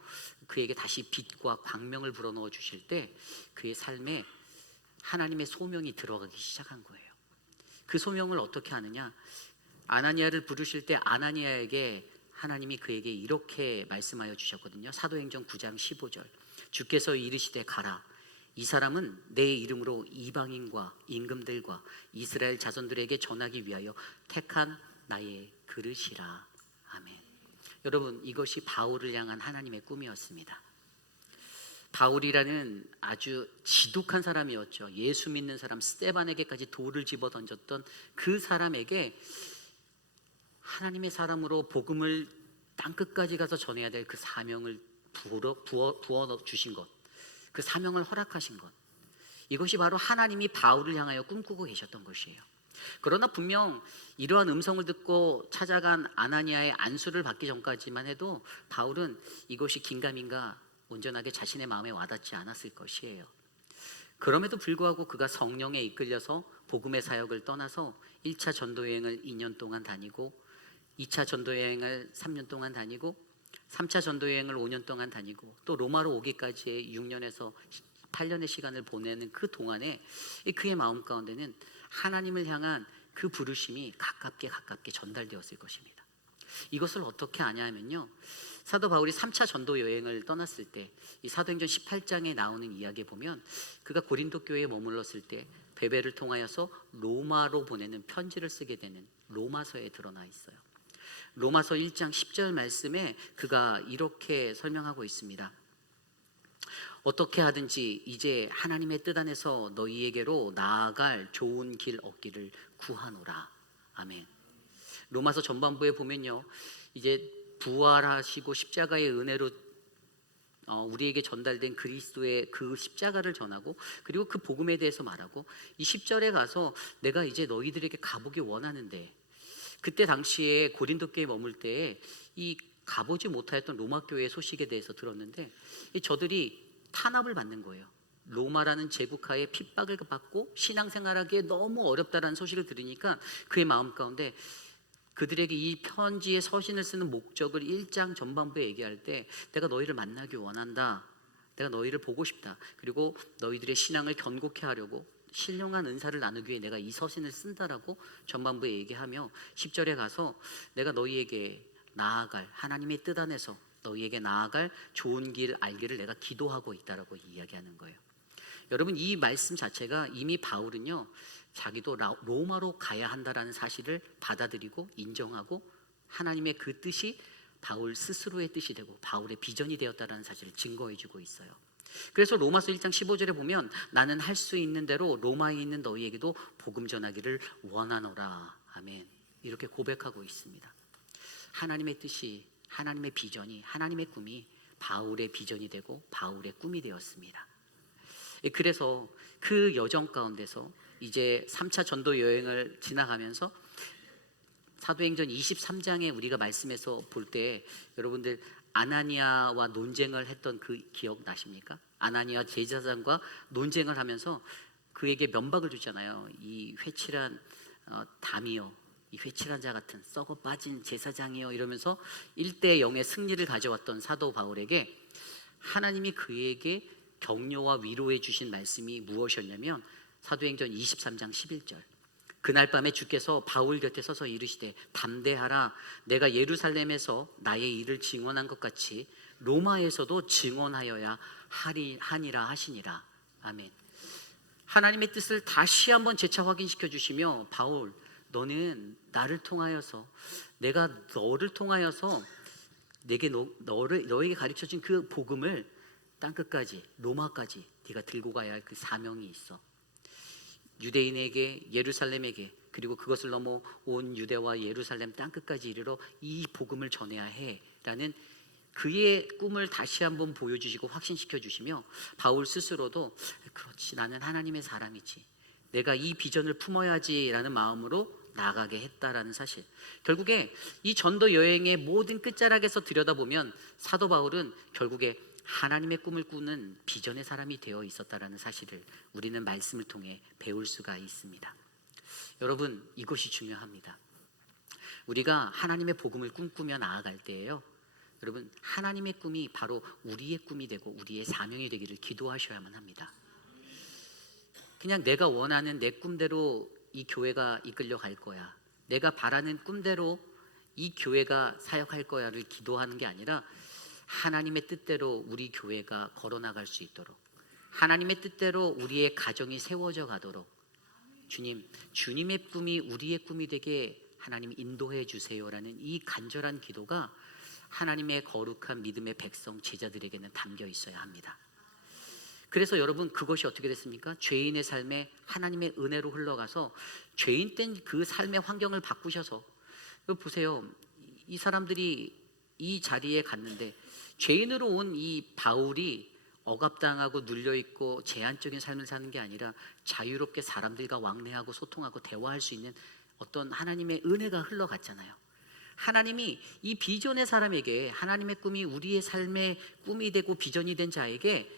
그에게 다시 빛과 광명을 불어넣어 주실 때 그의 삶에 하나님의 소명이 들어가기 시작한 거예요. 그 소명을 어떻게 하느냐? 아나니아를 부르실 때 아나니아에게 하나님이 그에게 이렇게 말씀하여 주셨거든요. 사도행전 9장 15절. 주께서 이르시되 가라. 이 사람은 내 이름으로 이방인과 임금들과 이스라엘 자손들에게 전하기 위하여 택한 나의 그릇이라. 아멘. 여러분, 이것이 바울을 향한 하나님의 꿈이었습니다. 바울이라는 아주 지독한 사람이었죠. 예수 믿는 사람 스데반에게까지 돌을 집어 던졌던 그 사람에게 하나님의 사람으로 복음을 땅끝까지 가서 전해야 될 그 사명을 부어 주신 것, 그 사명을 허락하신 것, 이것이 바로 하나님이 바울을 향하여 꿈꾸고 계셨던 것이에요. 그러나 분명 이러한 음성을 듣고 찾아간 아나니아의 안수를 받기 전까지만 해도 바울은 이것이 긴가민가 온전하게 자신의 마음에 와닿지 않았을 것이에요. 그럼에도 불구하고 그가 성령에 이끌려서 복음의 사역을 떠나서 1차 전도여행을 2년 동안 다니고 2차 전도여행을 3년 동안 다니고 3차 전도여행을 5년 동안 다니고 또 로마로 오기까지의 6년에서 8년의 시간을 보내는 그 동안에 그의 마음 가운데는 하나님을 향한 그 부르심이 가깝게 전달되었을 것입니다. 이것을 어떻게 아냐면요, 사도 바울이 3차 전도 여행을 떠났을 때 이 사도행전 18장에 나오는 이야기에 보면 그가 고린도 교회에 머물렀을 때 베베를 통하여서 로마로 보내는 편지를 쓰게 되는 로마서에 드러나 있어요. 로마서 1장 10절 말씀에 그가 이렇게 설명하고 있습니다. 어떻게 하든지 이제 하나님의 뜻 안에서 너희에게로 나아갈 좋은 길 얻기를 구하노라. 아멘. 로마서 전반부에 보면요, 이제 부활하시고 십자가의 은혜로 우리에게 전달된 그리스도의 그 십자가를 전하고 그리고 그 복음에 대해서 말하고 이 10절에 가서 내가 이제 너희들에게 가보기 원하는데, 그때 당시에 고린도 교회에 머물 때에 이 가보지 못하였던 로마 교회의 소식에 대해서 들었는데 저들이 탄압을 받는 거예요. 로마라는 제국하에 핍박을 받고 신앙생활하기에 너무 어렵다라는 소식을 들으니까 그의 마음 가운데 그들에게 이 편지의 서신을 쓰는 목적을 1장 전반부에 얘기할 때 내가 너희를 만나기 원한다, 내가 너희를 보고 싶다, 그리고 너희들의 신앙을 견고케 하려고 신령한 은사를 나누기 위해 내가 이 서신을 쓴다라고 전반부에 얘기하며 10절에 가서 내가 너희에게 나아갈 하나님의 뜻 안에서 너희에게 나아갈 좋은 길 알기를 내가 기도하고 있다라고 이야기하는 거예요. 여러분, 이 말씀 자체가 이미 바울은요, 자기도 로마로 가야 한다라는 사실을 받아들이고 인정하고 하나님의 그 뜻이 바울 스스로의 뜻이 되고 바울의 비전이 되었다라는 사실을 증거해주고 있어요. 그래서 로마서 1장 15절에 보면 나는 할 수 있는 대로 로마에 있는 너희에게도 복음 전하기를 원하노라. 아멘. 이렇게 고백하고 있습니다. 하나님의 뜻이, 하나님의 비전이, 하나님의 꿈이 바울의 비전이 되고 바울의 꿈이 되었습니다. 그래서 그 여정 가운데서 이제 3차 전도 여행을 지나가면서 사도행전 23장에 우리가 말씀에서 볼 때 여러분들 아나니아와 논쟁을 했던 그 기억 나십니까? 아나니아 제사장과 논쟁을 하면서 그에게 면박을 주잖아요. 이 회칠한 담이여, 이 회칠한 자 같은 썩어 빠진 제사장이여, 이러면서 1대0의 승리를 가져왔던 사도 바울에게 하나님이 그에게 격려와 위로해 주신 말씀이 무엇이었냐면 사도행전 23장 11절. 그날 밤에 주께서 바울 곁에 서서 이르시되 담대하라 내가 예루살렘에서 나의 일을 증언한 것 같이 로마에서도 증언하여야 하니라 하시니라. 아멘. 하나님의 뜻을 다시 한번 재차 확인시켜 주시며 바울 너는 나를 통하여서 내가 너를 통하여서 너에게 가르쳐준 그 복음을 땅끝까지 로마까지 네가 들고 가야 할 그 사명이 있어. 유대인에게 예루살렘에게 그리고 그것을 넘어 온 유대와 예루살렘 땅끝까지 이르러 이 복음을 전해야 해라는 그의 꿈을 다시 한번 보여주시고 확신시켜 주시며 바울 스스로도 그렇지 나는 하나님의 사람이지 내가 이 비전을 품어야지라는 마음으로 나아가게 했다라는 사실. 결국에 이 전도 여행의 모든 끝자락에서 들여다보면 사도 바울은 결국에 하나님의 꿈을 꾸는 비전의 사람이 되어 있었다라는 사실을 우리는 말씀을 통해 배울 수가 있습니다. 여러분 이것이 중요합니다. 우리가 하나님의 복음을 꿈꾸며 나아갈 때에요 여러분 하나님의 꿈이 바로 우리의 꿈이 되고 우리의 사명이 되기를 기도하셔야만 합니다. 그냥 내가 원하는 내 꿈대로 이 교회가 이끌려 갈 거야 내가 바라는 꿈대로 이 교회가 사역할 거야를 기도하는 게 아니라 하나님의 뜻대로 우리 교회가 걸어나갈 수 있도록 하나님의 뜻대로 우리의 가정이 세워져 가도록 주님의 꿈이 우리의 꿈이 되게 하나님 인도해 주세요라는 이 간절한 기도가 하나님의 거룩한 믿음의 백성 제자들에게는 담겨 있어야 합니다. 그래서 여러분 그것이 어떻게 됐습니까? 죄인의 삶에 하나님의 은혜로 흘러가서 죄인 된 그 삶의 환경을 바꾸셔서 보세요. 이 사람들이 이 자리에 갔는데 죄인으로 온 이 바울이 억압당하고 눌려있고 제한적인 삶을 사는 게 아니라 자유롭게 사람들과 왕래하고 소통하고 대화할 수 있는 어떤 하나님의 은혜가 흘러갔잖아요. 하나님이 이 비전의 사람에게 하나님의 꿈이 우리의 삶의 꿈이 되고 비전이 된 자에게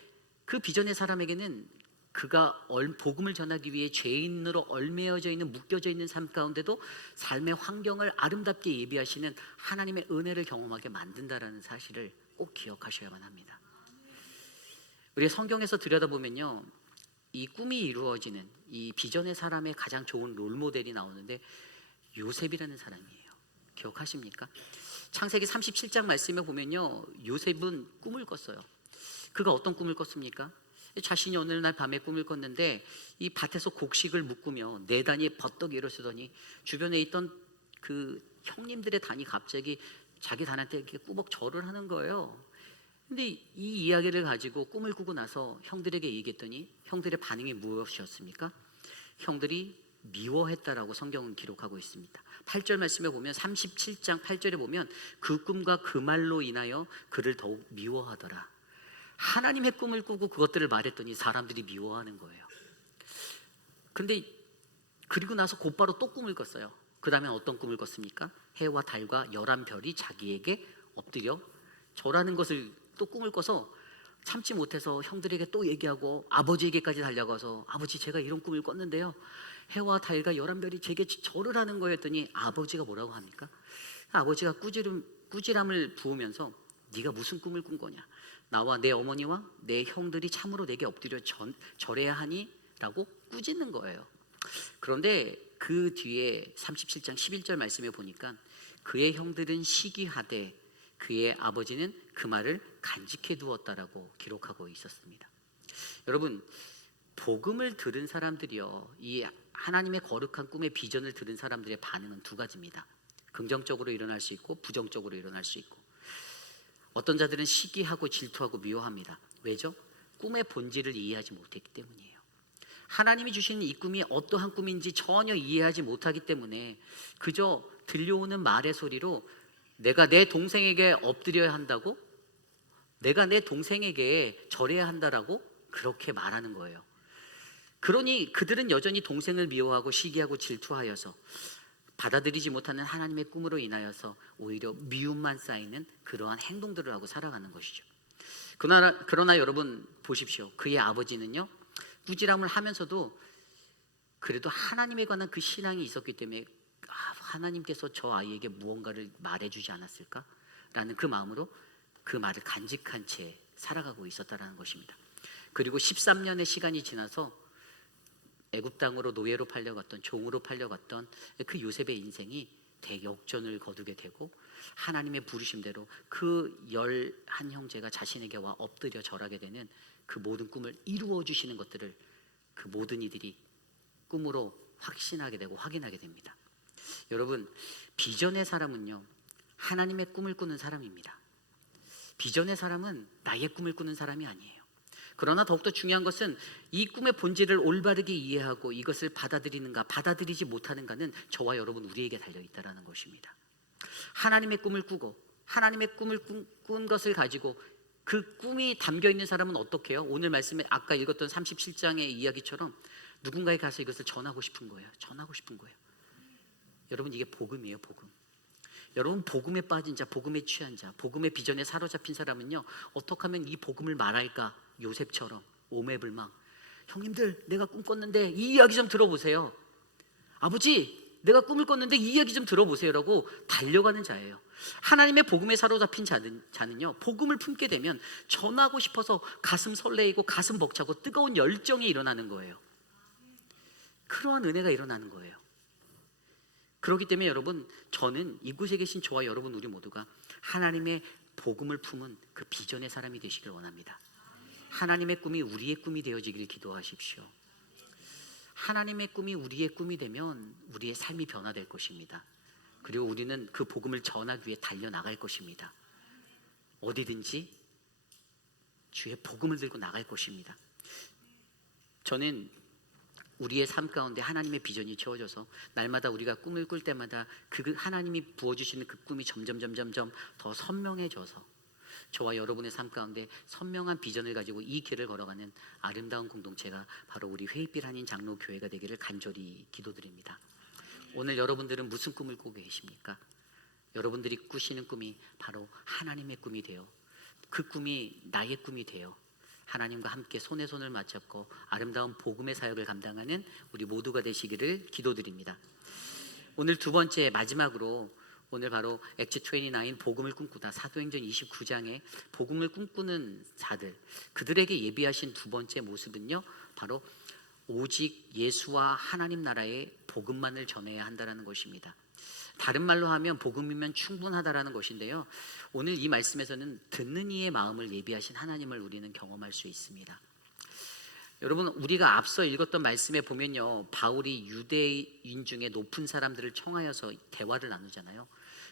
그 비전의 사람에게는 그가 복음을 전하기 위해 죄인으로 얽매여져 있는 묶여져 있는 삶 가운데도 삶의 환경을 아름답게 예비하시는 하나님의 은혜를 경험하게 만든다라는 사실을 꼭 기억하셔야만 합니다. 우리 성경에서 들여다보면요 이 꿈이 이루어지는 이 비전의 사람의 가장 좋은 롤모델이 나오는데 요셉이라는 사람이에요. 기억하십니까? 창세기 37장 말씀에 보면요 요셉은 꿈을 꿨어요. 그가 어떤 꿈을 꿨습니까? 자신이 어느 날 밤에 꿈을 꿨는데 이 밭에서 곡식을 묶으며 네 단이 버떡 일어서더니 주변에 있던 그 형님들의 단이 갑자기 자기 단한테 이렇게 꾸벅 절을 하는 거예요. 근데 이 이야기를 가지고 꿈을 꾸고 나서 형들에게 얘기했더니 형들의 반응이 무엇이었습니까? 형들이 미워했다라고 성경은 기록하고 있습니다. 8절 말씀에 보면 37장 8절에 보면 그 꿈과 그 말로 인하여 그를 더욱 미워하더라. 하나님의 꿈을 꾸고 그것들을 말했더니 사람들이 미워하는 거예요. 근데 그리고 나서 곧바로 또 꿈을 꿨어요. 그 다음에 어떤 꿈을 꿨습니까? 해와 달과 11별이 자기에게 엎드려 절하는 것을 또 꿈을 꿔서 참지 못해서 형들에게 또 얘기하고 아버지에게까지 달려가서 아버지 제가 이런 꿈을 꿨는데요 해와 달과 11별이 제게 절을 하는 거였더니 아버지가 뭐라고 합니까? 아버지가 꾸지람을 부으면서 네가 무슨 꿈을 꾼 거냐 나와 내 어머니와 내 형들이 참으로 내게 엎드려 절해야 하니? 라고 꾸짖는 거예요. 그런데 그 뒤에 37장 11절 말씀에 보니까 그의 형들은 시기하되 그의 아버지는 그 말을 간직해 두었다라고 기록하고 있었습니다. 여러분 복음을 들은 사람들이요 이 하나님의 거룩한 꿈의 비전을 들은 사람들의 반응은 두 가지입니다. 긍정적으로 일어날 수 있고 부정적으로 일어날 수 있고 어떤 자들은 시기하고 질투하고 미워합니다. 왜죠? 꿈의 본질을 이해하지 못했기 때문이에요. 하나님이 주신 이 꿈이 어떠한 꿈인지 전혀 이해하지 못하기 때문에 그저 들려오는 말의 소리로 내가 내 동생에게 엎드려야 한다고? 내가 내 동생에게 절해야 한다라고 그렇게 말하는 거예요. 그러니 그들은 여전히 동생을 미워하고 시기하고 질투하여서 받아들이지 못하는 하나님의 꿈으로 인하여서 오히려 미움만 쌓이는 그러한 행동들을 하고 살아가는 것이죠. 그러나 여러분 보십시오. 그의 아버지는요 꾸지람을 하면서도 그래도 하나님에 관한 그 신앙이 있었기 때문에 하나님께서 저 아이에게 무언가를 말해주지 않았을까? 라는 그 마음으로 그 말을 간직한 채 살아가고 있었다는 것입니다. 그리고 13년의 시간이 지나서 애굽 땅으로 노예로 팔려갔던, 종으로 팔려갔던 그 요셉의 인생이 대역전을 거두게 되고, 하나님의 부르심대로 그 11 형제가 자신에게 와 엎드려 절하게 되는 그 모든 꿈을 이루어 주시는 것들을 그 모든 이들이 꿈으로 확신하게 되고 확인하게 됩니다. 여러분, 비전의 사람은요, 하나님의 꿈을 꾸는 사람입니다. 비전의 사람은 나의 꿈을 꾸는 사람이 아니에요. 그러나 더욱더 중요한 것은 이 꿈의 본질을 올바르게 이해하고 이것을 받아들이는가 받아들이지 못하는가는 저와 여러분 우리에게 달려있다는 것입니다. 하나님의 꿈을 꾸고 하나님의 꿈을 꾼 것을 가지고 그 꿈이 담겨있는 사람은 어떻게 해요? 오늘 말씀에 아까 읽었던 37장의 이야기처럼 누군가에 가서 이것을 전하고 싶은 거예요. 전하고 싶은 거예요. 여러분, 이게 복음이에요. 복음. 여러분, 복음에 빠진 자, 복음에 취한 자, 복음의 비전에 사로잡힌 사람은요, 어떻게 하면 이 복음을 말할까? 요셉처럼 오매불망, 형님들 내가 꿈 꿨는데 이 이야기 좀 들어보세요. 아버지, 내가 꿈을 꿨는데 이 이야기 좀 들어보세요 라고 달려가는 자예요. 하나님의 복음에 사로잡힌 자는요, 복음을 품게 되면 전하고 싶어서 가슴 설레이고 가슴 벅차고 뜨거운 열정이 일어나는 거예요. 그러한 은혜가 일어나는 거예요. 그렇기 때문에 여러분, 저는 이곳에 계신 저와 여러분 우리 모두가 하나님의 복음을 품은 그 비전의 사람이 되시길 원합니다. 하나님의 꿈이 우리의 꿈이 되어지길 기도하십시오. 하나님의 꿈이 우리의 꿈이 되면 우리의 삶이 변화될 것입니다. 그리고 우리는 그 복음을 전하기 위해 달려나갈 것입니다. 어디든지 주의 복음을 들고 나갈 것입니다. 저는 우리의 삶 가운데 하나님의 비전이 채워져서 날마다 우리가 꿈을 꿀 때마다 그 하나님이 부어주시는 그 꿈이 점점 더 선명해져서 저와 여러분의 삶 가운데 선명한 비전을 가지고 이 길을 걸어가는 아름다운 공동체가 바로 우리 회의빛 한인 장로교회가 되기를 간절히 기도드립니다. 오늘 여러분들은 무슨 꿈을 꾸고 계십니까? 여러분들이 꾸시는 꿈이 바로 하나님의 꿈이 되어, 그 꿈이 나의 꿈이 되어 하나님과 함께 손에 손을 맞잡고 아름다운 복음의 사역을 감당하는 우리 모두가 되시기를 기도드립니다. 오늘 두 번째, 마지막으로 오늘 바로 액트 29 복음을 꿈꾸다, 사도행전 29장에 복음을 꿈꾸는 자들, 그들에게 예비하신 두 번째 모습은요, 바로 오직 예수와 하나님 나라의 복음만을 전해야 한다는 것입니다. 다른 말로 하면 복음이면 충분하다라는 것인데요, 오늘 이 말씀에서는 듣는 이의 마음을 예비하신 하나님을 우리는 경험할 수 있습니다. 여러분, 우리가 앞서 읽었던 말씀에 보면요, 바울이 유대인 중에 높은 사람들을 청하여서 대화를 나누잖아요.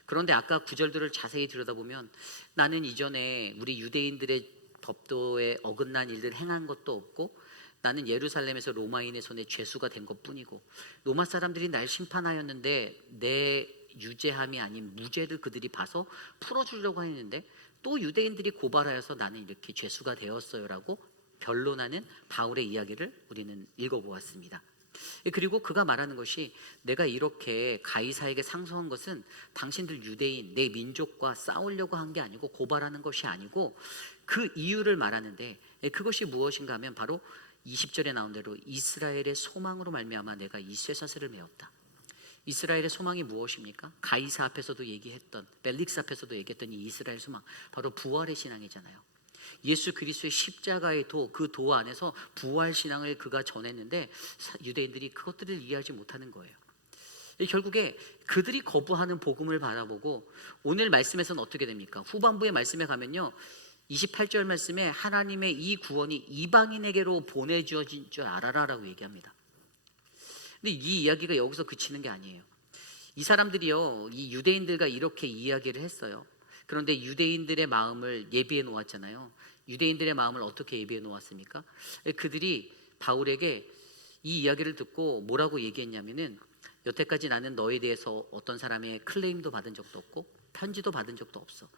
그런데 아까 구절들을 자세히 들여다보면 나는 이전에 우리 유대인들의 법도에 어긋난 일들 행한 것도 없고, 나는 예루살렘에서 로마인의 손에 죄수가 된 것뿐이고, 로마 사람들이 날 심판하였는데 내 유죄함이 아닌 무죄를 그들이 봐서 풀어주려고 했는데 또 유대인들이 고발하여서 나는 이렇게 죄수가 되었어요라고 변론하는 바울의 이야기를 우리는 읽어보았습니다. 그리고 그가 말하는 것이, 내가 이렇게 가이사에게 상소한 것은 당신들 유대인 내 민족과 싸우려고 한 게 아니고 고발하는 것이 아니고, 그 이유를 말하는데 그것이 무엇인가 하면 바로 20절에 나온 대로 이스라엘의 소망으로 말미암아 내가 이 쇠사슬을 메었다. 이스라엘의 소망이 무엇입니까? 가이사 앞에서도 얘기했던, 벨릭스 앞에서도 얘기했던 이 이스라엘 소망, 바로 부활의 신앙이잖아요. 예수 그리스도의 십자가의 도, 그 도 안에서 부활 신앙을 그가 전했는데 유대인들이 그것들을 이해하지 못하는 거예요. 결국에 그들이 거부하는 복음을 바라보고 오늘 말씀에서는 어떻게 됩니까? 후반부의 말씀에 가면요, 28절 말씀에 하나님의 이 구원이 이방인에게로 보내주어진 줄 알아라라고 얘기합니다. 근데 이 이야기가 여기서 그치는 게 아니에요. 이 사람들이요, 이 유대인들과 이렇게 이야기를 했어요. 그런데 유대인들의 마음을 예비해 놓았잖아요. 유대인들의 마음을 어떻게 예비해 놓았습니까? 그들이 바울에게 이 이야기를 듣고 뭐라고 얘기했냐면은, 여태까지 나는 너에 대해서 어떤 사람의 클레임도 받은 적도 없고 편지도 받은 적도 없어.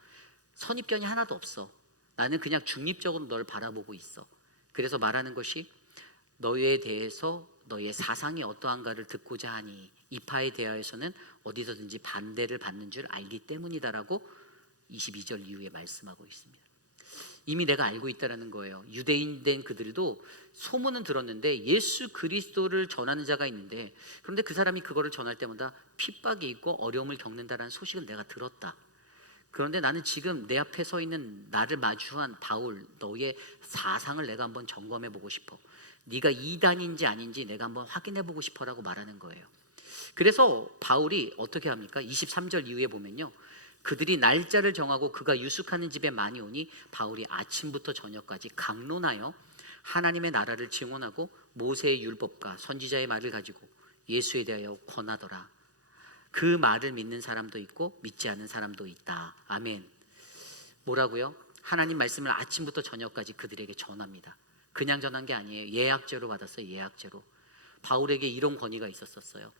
선입견이 하나도 없어. 나는 그냥 중립적으로 널 바라보고 있어. 그래서 말하는 것이, 너에 대해서 너의 사상이 어떠한가를 듣고자 하니 이파에 대하여서는 어디서든지 반대를 받는 줄 알기 때문이다라고 22절 이후에 말씀하고 있습니다. 이미 내가 알고 있다라는 거예요. 유대인 된 그들도 소문은 들었는데 예수 그리스도를 전하는 자가 있는데, 그런데 그 사람이 그거를 전할 때마다 핍박이 있고 어려움을 겪는다라는 소식을 내가 들었다. 그런데 나는 지금 내 앞에 서 있는 나를 마주한 바울, 너의 사상을 내가 한번 점검해 보고 싶어. 네가 이단인지 아닌지 내가 한번 확인해 보고 싶어라고 말하는 거예요. 그래서 바울이 어떻게 합니까? 23절 이후에 보면요, 그들이 날짜를 정하고 그가 유숙하는 집에 많이 오니 바울이 아침부터 저녁까지 강론하여 하나님의 나라를 증언하고 모세의 율법과 선지자의 말을 가지고 예수에 대하여 권하더라. 그 말을 믿는 사람도 있고 믿지 않는 사람도 있다. 아멘. 뭐라고요? 하나님 말씀을 아침부터 저녁까지 그들에게 전합니다. 그냥 전한 게 아니에요. 예약제로 받았어요. 예약제로. 바울에게 이런 권위가 있었어요.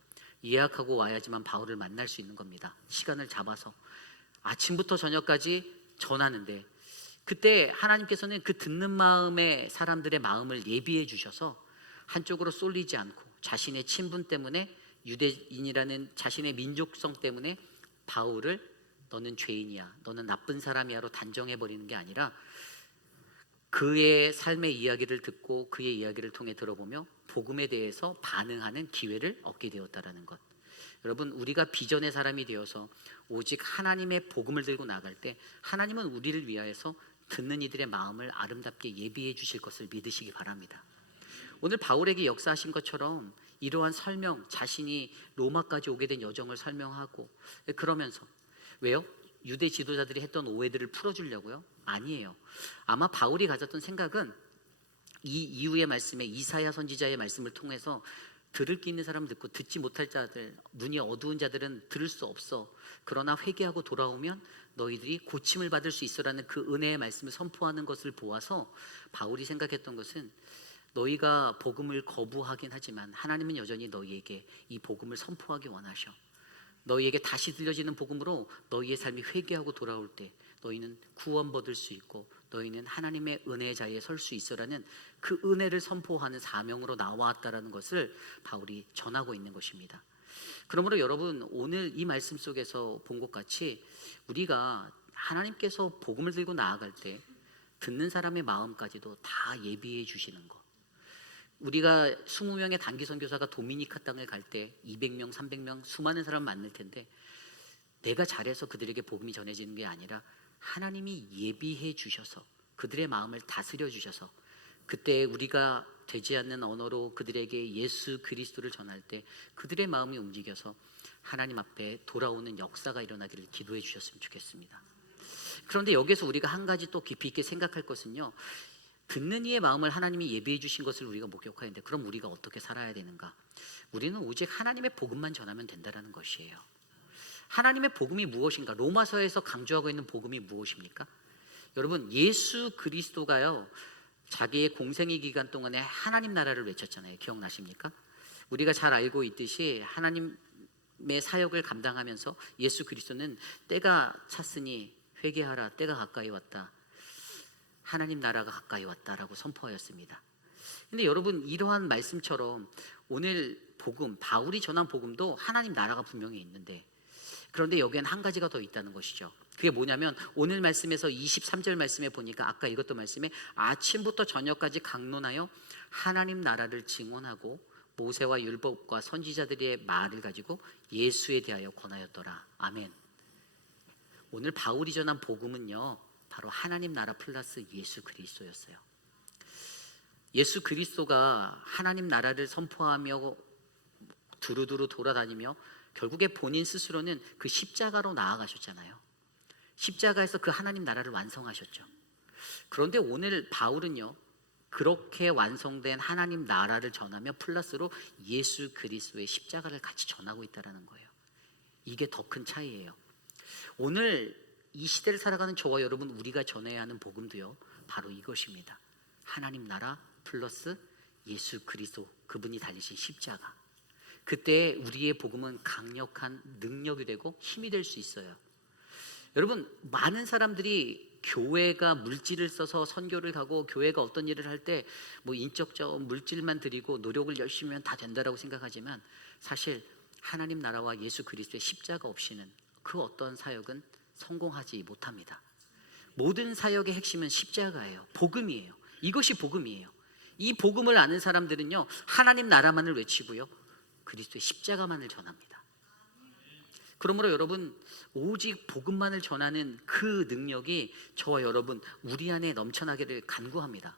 예약하고 와야지만 바울을 만날 수 있는 겁니다. 시간을 잡아서 아침부터 저녁까지 전하는데, 그때 하나님께서는 그 듣는 마음의 사람들의 마음을 예비해 주셔서 한쪽으로 쏠리지 않고 자신의 친분 때문에, 유대인이라는 자신의 민족성 때문에 바울을 너는 죄인이야, 너는 나쁜 사람이야로 단정해 버리는 게 아니라 그의 삶의 이야기를 듣고 그의 이야기를 통해 들어보며 복음에 대해서 반응하는 기회를 얻게 되었다라는 것. 여러분, 우리가 비전의 사람이 되어서 오직 하나님의 복음을 들고 나갈 때 하나님은 우리를 위하여서 듣는 이들의 마음을 아름답게 예비해 주실 것을 믿으시기 바랍니다. 오늘 바울에게 역사하신 것처럼 이러한 설명, 자신이 로마까지 오게 된 여정을 설명하고, 그러면서 왜요? 유대 지도자들이 했던 오해들을 풀어주려고요? 아니에요. 아마 바울이 가졌던 생각은 이 이후의 말씀에 이사야 선지자의 말씀을 통해서 들을 게 있는 사람은 듣고 듣지 못할 자들, 눈이 어두운 자들은 들을 수 없어. 그러나 회개하고 돌아오면 너희들이 고침을 받을 수 있어라는 그 은혜의 말씀을 선포하는 것을 보아서 바울이 생각했던 것은, 너희가 복음을 거부하긴 하지만 하나님은 여전히 너희에게 이 복음을 선포하기 원하셔. 너희에게 다시 들려지는 복음으로 너희의 삶이 회개하고 돌아올 때 너희는 구원받을 수 있고 너희는 하나님의 은혜의 자리에 설 수 있어라는 그 은혜를 선포하는 사명으로 나왔다라는 것을 바울이 전하고 있는 것입니다. 그러므로 여러분, 오늘 이 말씀 속에서 본 것 같이 우리가 하나님께서 복음을 들고 나아갈 때 듣는 사람의 마음까지도 다 예비해 주시는 것. 우리가 20명의 단기 선교사가 도미니카 땅을 갈 때 200명, 300명 수많은 사람 만날 텐데, 내가 잘해서 그들에게 복음이 전해지는 게 아니라 하나님이 예비해 주셔서 그들의 마음을 다스려 주셔서 그때 우리가 되지 않는 언어로 그들에게 예수 그리스도를 전할 때 그들의 마음이 움직여서 하나님 앞에 돌아오는 역사가 일어나기를 기도해 주셨으면 좋겠습니다. 그런데 여기서 우리가 한 가지 또 깊이 있게 생각할 것은요, 듣는 이의 마음을 하나님이 예비해 주신 것을 우리가 목격하는데, 그럼 우리가 어떻게 살아야 되는가? 우리는 오직 하나님의 복음만 전하면 된다는 것이에요. 하나님의 복음이 무엇인가? 로마서에서 강조하고 있는 복음이 무엇입니까? 여러분, 예수 그리스도가요, 자기의 공생의 기간 동안에 하나님 나라를 외쳤잖아요. 기억나십니까? 우리가 잘 알고 있듯이 하나님의 사역을 감당하면서 예수 그리스도는 때가 찼으니 회개하라, 때가 가까이 왔다, 하나님 나라가 가까이 왔다라고 선포하였습니다. 근데 여러분, 이러한 말씀처럼 오늘 복음, 바울이 전한 복음도 하나님 나라가 분명히 있는데, 그런데 여기엔 한 가지가 더 있다는 것이죠. 그게 뭐냐면 오늘 말씀에서 23절 말씀에 보니까 아까 읽었던 말씀에 아침부터 저녁까지 강론하여 하나님 나라를 증언하고 모세와 율법과 선지자들의 말을 가지고 예수에 대하여 권하였더라. 아멘. 오늘 바울이 전한 복음은요, 바로 하나님 나라 플러스 예수 그리스도였어요. 예수 그리스도가 하나님 나라를 선포하며 두루두루 돌아다니며 결국에 본인 스스로는 그 십자가로 나아가셨잖아요. 십자가에서 그 하나님 나라를 완성하셨죠. 그런데 오늘 바울은요, 그렇게 완성된 하나님 나라를 전하며 플러스로 예수 그리스도의 십자가를 같이 전하고 있다는 거예요. 이게 더 큰 차이예요. 오늘 이 시대를 살아가는 저와 여러분, 우리가 전해야 하는 복음도요, 바로 이것입니다. 하나님 나라 플러스 예수 그리스도, 그분이 달리신 십자가. 그때 우리의 복음은 강력한 능력이 되고 힘이 될 수 있어요. 여러분, 많은 사람들이 교회가 물질을 써서 선교를 가고 교회가 어떤 일을 할 때 뭐 인적적 물질만 드리고 노력을 열심히 하면 다 된다라고 생각하지만, 사실 하나님 나라와 예수 그리스도의 십자가 없이는 그 어떤 사역은 성공하지 못합니다. 모든 사역의 핵심은 십자가예요. 복음이에요. 이것이 복음이에요. 이 복음을 아는 사람들은요, 하나님 나라만을 외치고요, 그리스도의 십자가만을 전합니다. 그러므로 여러분, 오직 복음만을 전하는 그 능력이 저와 여러분, 우리 안에 넘쳐나기를 간구합니다.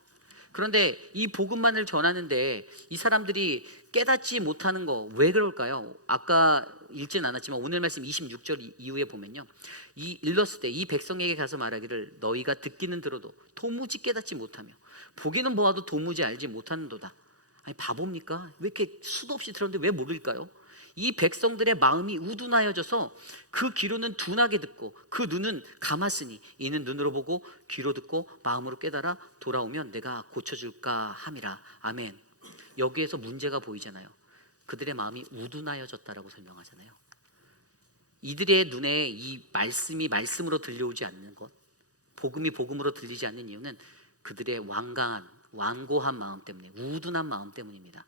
그런데 이 복음만을 전하는데 이 사람들이 깨닫지 못하는 거 왜 그럴까요? 아까 읽진 않았지만 오늘 말씀 26절 이후에 보면요, 이 일렀을 때 이 백성에게 가서 말하기를 너희가 듣기는 들어도 도무지 깨닫지 못하며 보기는 보아도 도무지 알지 못하는도다. 아니 바보입니까? 왜 이렇게 수도 없이 들었는데 왜 모를까요? 이 백성들의 마음이 우둔하여져서 그 귀로는 둔하게 듣고 그 눈은 감았으니 이는 눈으로 보고 귀로 듣고 마음으로 깨달아 돌아오면 내가 고쳐줄까 함이라. 아멘. 여기에서 문제가 보이잖아요. 그들의 마음이 우둔하여졌다라고 설명하잖아요. 이들의 눈에 이 말씀이 말씀으로 들려오지 않는 것, 복음이 복음으로 들리지 않는 이유는 그들의 완고한 마음 때문에, 우둔한 마음 때문입니다.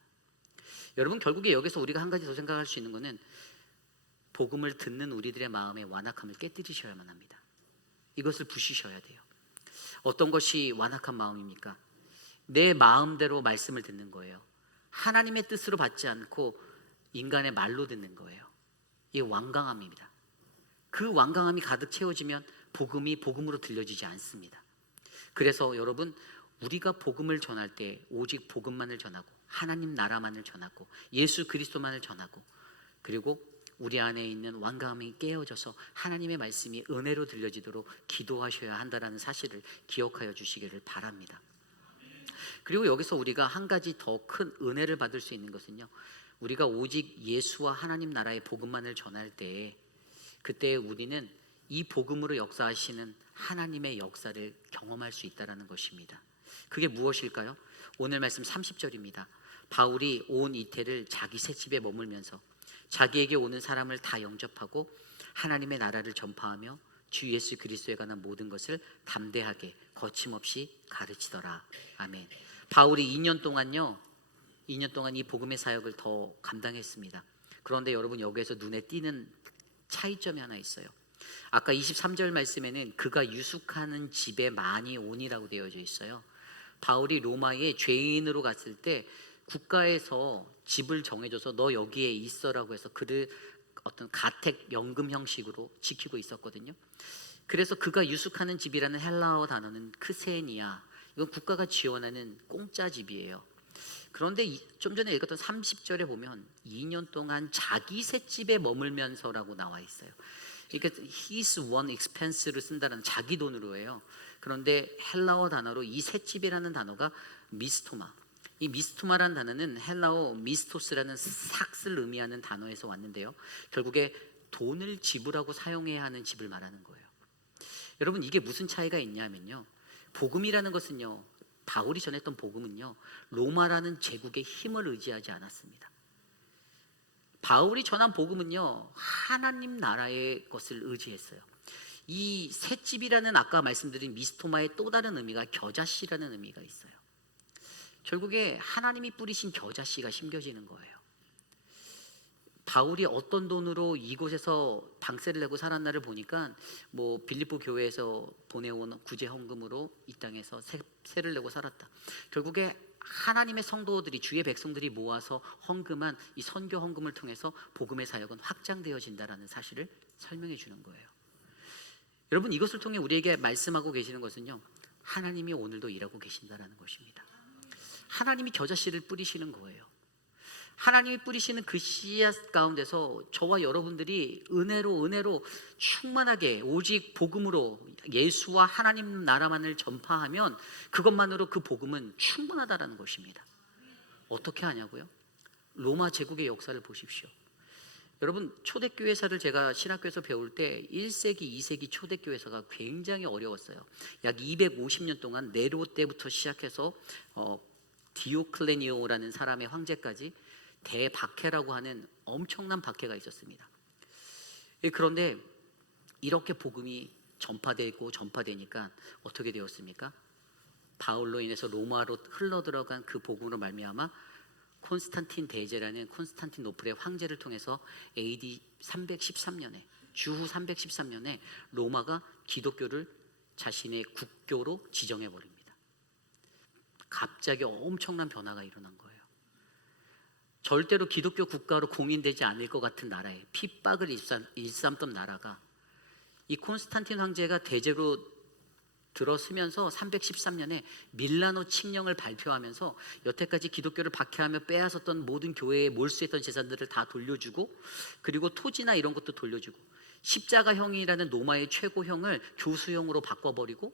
여러분, 결국에 여기서 우리가 한 가지 더 생각할 수 있는 것은 복음을 듣는 우리들의 마음의 완악함을 깨뜨리셔야만 합니다. 이것을 부시셔야 돼요. 어떤 것이 완악한 마음입니까? 내 마음대로 말씀을 듣는 거예요. 하나님의 뜻으로 받지 않고 인간의 말로 듣는 거예요. 이게 완강함입니다. 그 완강함이 가득 채워지면 복음이 복음으로 들려지지 않습니다. 그래서 여러분, 우리가 복음을 전할 때 오직 복음만을 전하고 하나님 나라만을 전하고 예수 그리스도만을 전하고 그리고 우리 안에 있는 완강함이 깨어져서 하나님의 말씀이 은혜로 들려지도록 기도하셔야 한다는 사실을 기억하여 주시기를 바랍니다. 그리고 여기서 우리가 한 가지 더 큰 은혜를 받을 수 있는 것은요, 우리가 오직 예수와 하나님 나라의 복음만을 전할 때 그때 우리는 이 복음으로 역사하시는 하나님의 역사를 경험할 수 있다는 것입니다. 그게 무엇일까요? 오늘 말씀 30절입니다. 바울이 온 이태를 자기 셋집에 머물면서 자기에게 오는 사람을 다 영접하고 하나님의 나라를 전파하며 주 예수 그리스도에 관한 모든 것을 담대하게 거침없이 가르치더라. 아멘. 바울이 2년 동안 이 복음의 사역을 더 감당했습니다. 그런데 여러분, 여기에서 눈에 띄는 차이점이 하나 있어요. 아까 23절 말씀에는 그가 유숙하는 집에 많이 온이라고 되어져 있어요. 바울이 로마에 죄인으로 갔을 때 국가에서 집을 정해줘서 너 여기에 있어라고 해서 그를 어떤 가택 연금 형식으로 지키고 있었거든요. 그래서 그가 유숙하는 집이라는 헬라어 단어는 크세니아, 이건 국가가 지원하는 공짜 집이에요. 그런데 좀 전에 읽었던 30절에 보면 2년 동안 자기 셋집에 머물면서라고 나와 있어요. 그러니까 his one expense를 쓴다는 자기 돈으로 해요. 그런데 헬라어 단어로 이 셋집이라는 단어가 미스토마, 이 미스토마라는 단어는 헬라어 미스토스라는 삭스를 의미하는 단어에서 왔는데요, 결국에 돈을 지불하고 사용해야 하는 집을 말하는 거예요. 여러분, 이게 무슨 차이가 있냐면요, 복음이라는 것은요, 바울이 전했던 복음은요, 로마라는 제국의 힘을 의지하지 않았습니다. 바울이 전한 복음은요, 하나님 나라의 것을 의지했어요. 이 셋집이라는 아까 말씀드린 미스토마의 또 다른 의미가 겨자씨라는 의미가 있어요. 결국에 하나님이 뿌리신 겨자씨가 심겨지는 거예요. 바울이 어떤 돈으로 이곳에서 방세를 내고 살았나를 보니까 뭐 빌립보 교회에서 보내온 구제 헌금으로 이 땅에서 세를 내고 살았다. 결국에 하나님의 성도들이, 주의 백성들이 모아서 헌금한 이 선교 헌금을 통해서 복음의 사역은 확장되어진다라는 사실을 설명해 주는 거예요. 여러분, 이것을 통해 우리에게 말씀하고 계시는 것은요, 하나님이 오늘도 일하고 계신다라는 것입니다. 하나님이 겨자씨를 뿌리시는 거예요. 하나님이 뿌리시는 그 씨앗 가운데서 저와 여러분들이 은혜로 충만하게 오직 복음으로 예수와 하나님 나라만을 전파하면 그것만으로 그 복음은 충분하다라는 것입니다. 어떻게 하냐고요? 로마 제국의 역사를 보십시오. 여러분, 초대교회사를 제가 신학교에서 배울 때 1세기, 2세기 초대교회사가 굉장히 어려웠어요. 약 250년 동안 네로 때부터 시작해서 디오클레니오라는 사람의 황제까지 대박해라고 하는 엄청난 박해가 있었습니다. 그런데 이렇게 복음이 전파되니까 어떻게 되었습니까? 바울로 인해서 로마로 흘러들어간 그 복음으로 말미암아 콘스탄틴 대제라는 콘스탄티노플의 황제를 통해서 AD 313년에 주후 313년에 로마가 기독교를 자신의 국교로 지정해 버립니다. 갑자기 엄청난 변화가 일어난 거예요. 절대로 기독교 국가로 공인되지 않을 것 같은 나라에 핍박을 일삼던 나라가 이 콘스탄틴 황제가 대제로 들어서면서 313년에 밀라노 칙령을 발표하면서 여태까지 기독교를 박해하며 빼앗았던 모든 교회에 몰수했던 재산들을 다 돌려주고, 그리고 토지나 이런 것도 돌려주고, 십자가형이라는 로마의 최고형을 교수형으로 바꿔버리고,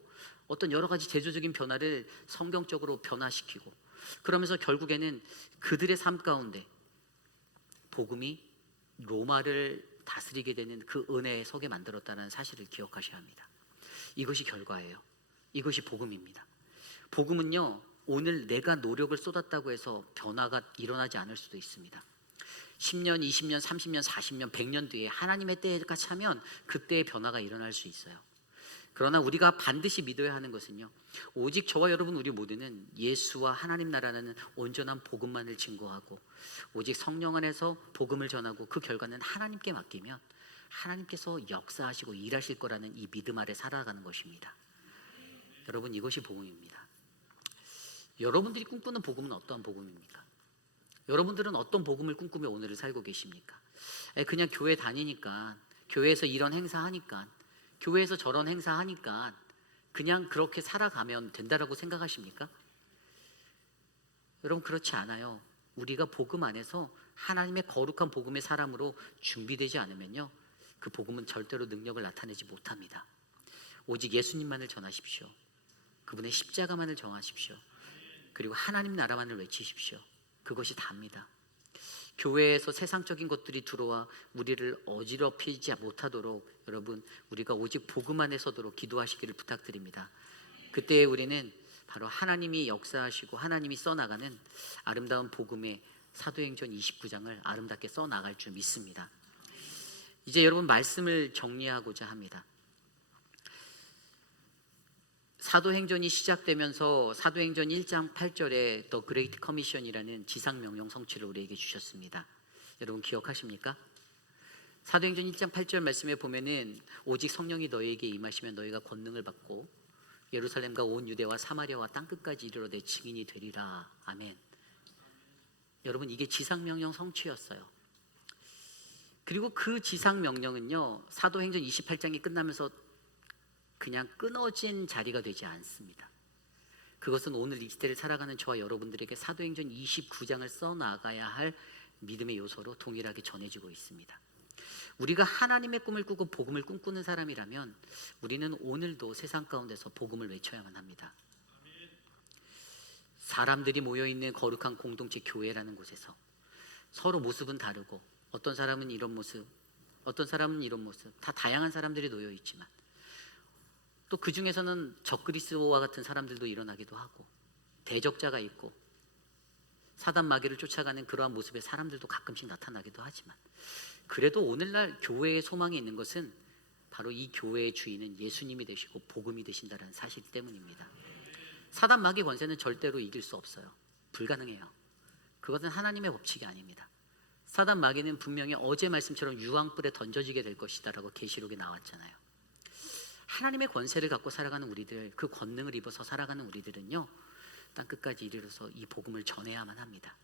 어떤 여러 가지 제도적인 변화를 성경적으로 변화시키고, 그러면서 결국에는 그들의 삶 가운데 복음이 로마를 다스리게 되는 그 은혜의 석에 만들었다는 사실을 기억하셔야 합니다. 이것이 결과예요. 이것이 복음입니다. 복음은요, 오늘 내가 노력을 쏟았다고 해서 변화가 일어나지 않을 수도 있습니다. 10년, 20년, 30년, 40년, 100년 뒤에 하나님의 때가 차면 그때의 변화가 일어날 수 있어요. 그러나 우리가 반드시 믿어야 하는 것은요, 오직 저와 여러분 우리 모두는 예수와 하나님 나라라는 온전한 복음만을 증거하고 오직 성령 안에서 복음을 전하고 그 결과는 하나님께 맡기면 하나님께서 역사하시고 일하실 거라는 이 믿음 아래 살아가는 것입니다. 여러분, 이것이 복음입니다. 여러분들이 꿈꾸는 복음은 어떠한 복음입니까? 여러분들은 어떤 복음을 꿈꾸며 오늘을 살고 계십니까? 그냥 교회 다니니까, 교회에서 이런 행사하니까, 교회에서 저런 행사하니까 그냥 그렇게 살아가면 된다라고 생각하십니까? 여러분, 그렇지 않아요. 우리가 복음 안에서 하나님의 거룩한 복음의 사람으로 준비되지 않으면요, 그 복음은 절대로 능력을 나타내지 못합니다. 오직 예수님만을 전하십시오. 그분의 십자가만을 전하십시오. 그리고 하나님 나라만을 외치십시오. 그것이 답니다. 교회에서 세상적인 것들이 들어와 우리를 어지럽히지 못하도록 여러분, 우리가 오직 복음 안에 서도록 기도하시기를 부탁드립니다. 그때 우리는 바로 하나님이 역사하시고 하나님이 써나가는 아름다운 복음의 사도행전 29장을 아름답게 써나갈 줄 믿습니다. 이제 여러분, 말씀을 정리하고자 합니다. 사도행전이 시작되면서 사도행전 1장 8절에 The Great Commission이라는 지상명령 성취를 우리에게 주셨습니다. 여러분 기억하십니까? 사도행전 1장 8절 말씀에 보면은 오직 성령이 너희에게 임하시면 너희가 권능을 받고 예루살렘과 온 유대와 사마리아와 땅끝까지 이르러 내 증인이 되리라. 아멘. 여러분, 이게 지상명령 성취였어요. 그리고 그 지상명령은요, 사도행전 28장이 끝나면서 그냥 끊어진 자리가 되지 않습니다. 그것은 오늘 이 시대를 살아가는 저와 여러분들에게 사도행전 29장을 써나가야 할 믿음의 요소로 동일하게 전해지고 있습니다. 우리가 하나님의 꿈을 꾸고 복음을 꿈꾸는 사람이라면 우리는 오늘도 세상 가운데서 복음을 외쳐야만 합니다. 사람들이 모여있는 거룩한 공동체 교회라는 곳에서 서로 모습은 다르고, 어떤 사람은 이런 모습, 어떤 사람은 이런 모습, 다 다양한 사람들이 놓여있지만 또 그 중에서는 적그리스도와 같은 사람들도 일어나기도 하고, 대적자가 있고 사단 마귀를 쫓아가는 그러한 모습의 사람들도 가끔씩 나타나기도 하지만, 그래도 오늘날 교회의 소망이 있는 것은 바로 이 교회의 주인은 예수님이 되시고 복음이 되신다는 사실 때문입니다. 사단 마귀 권세는 절대로 이길 수 없어요. 불가능해요. 그것은 하나님의 법칙이 아닙니다. 사단 마귀는 분명히 어제 말씀처럼 유황불에 던져지게 될 것이다라고 계시록에 나왔잖아요. 하나님의 권세를 갖고 살아가는 우리들, 그 권능을 입어서 살아가는 우리들은요, 땅끝까지 이르러서 이 복음을 전해야만 합니다.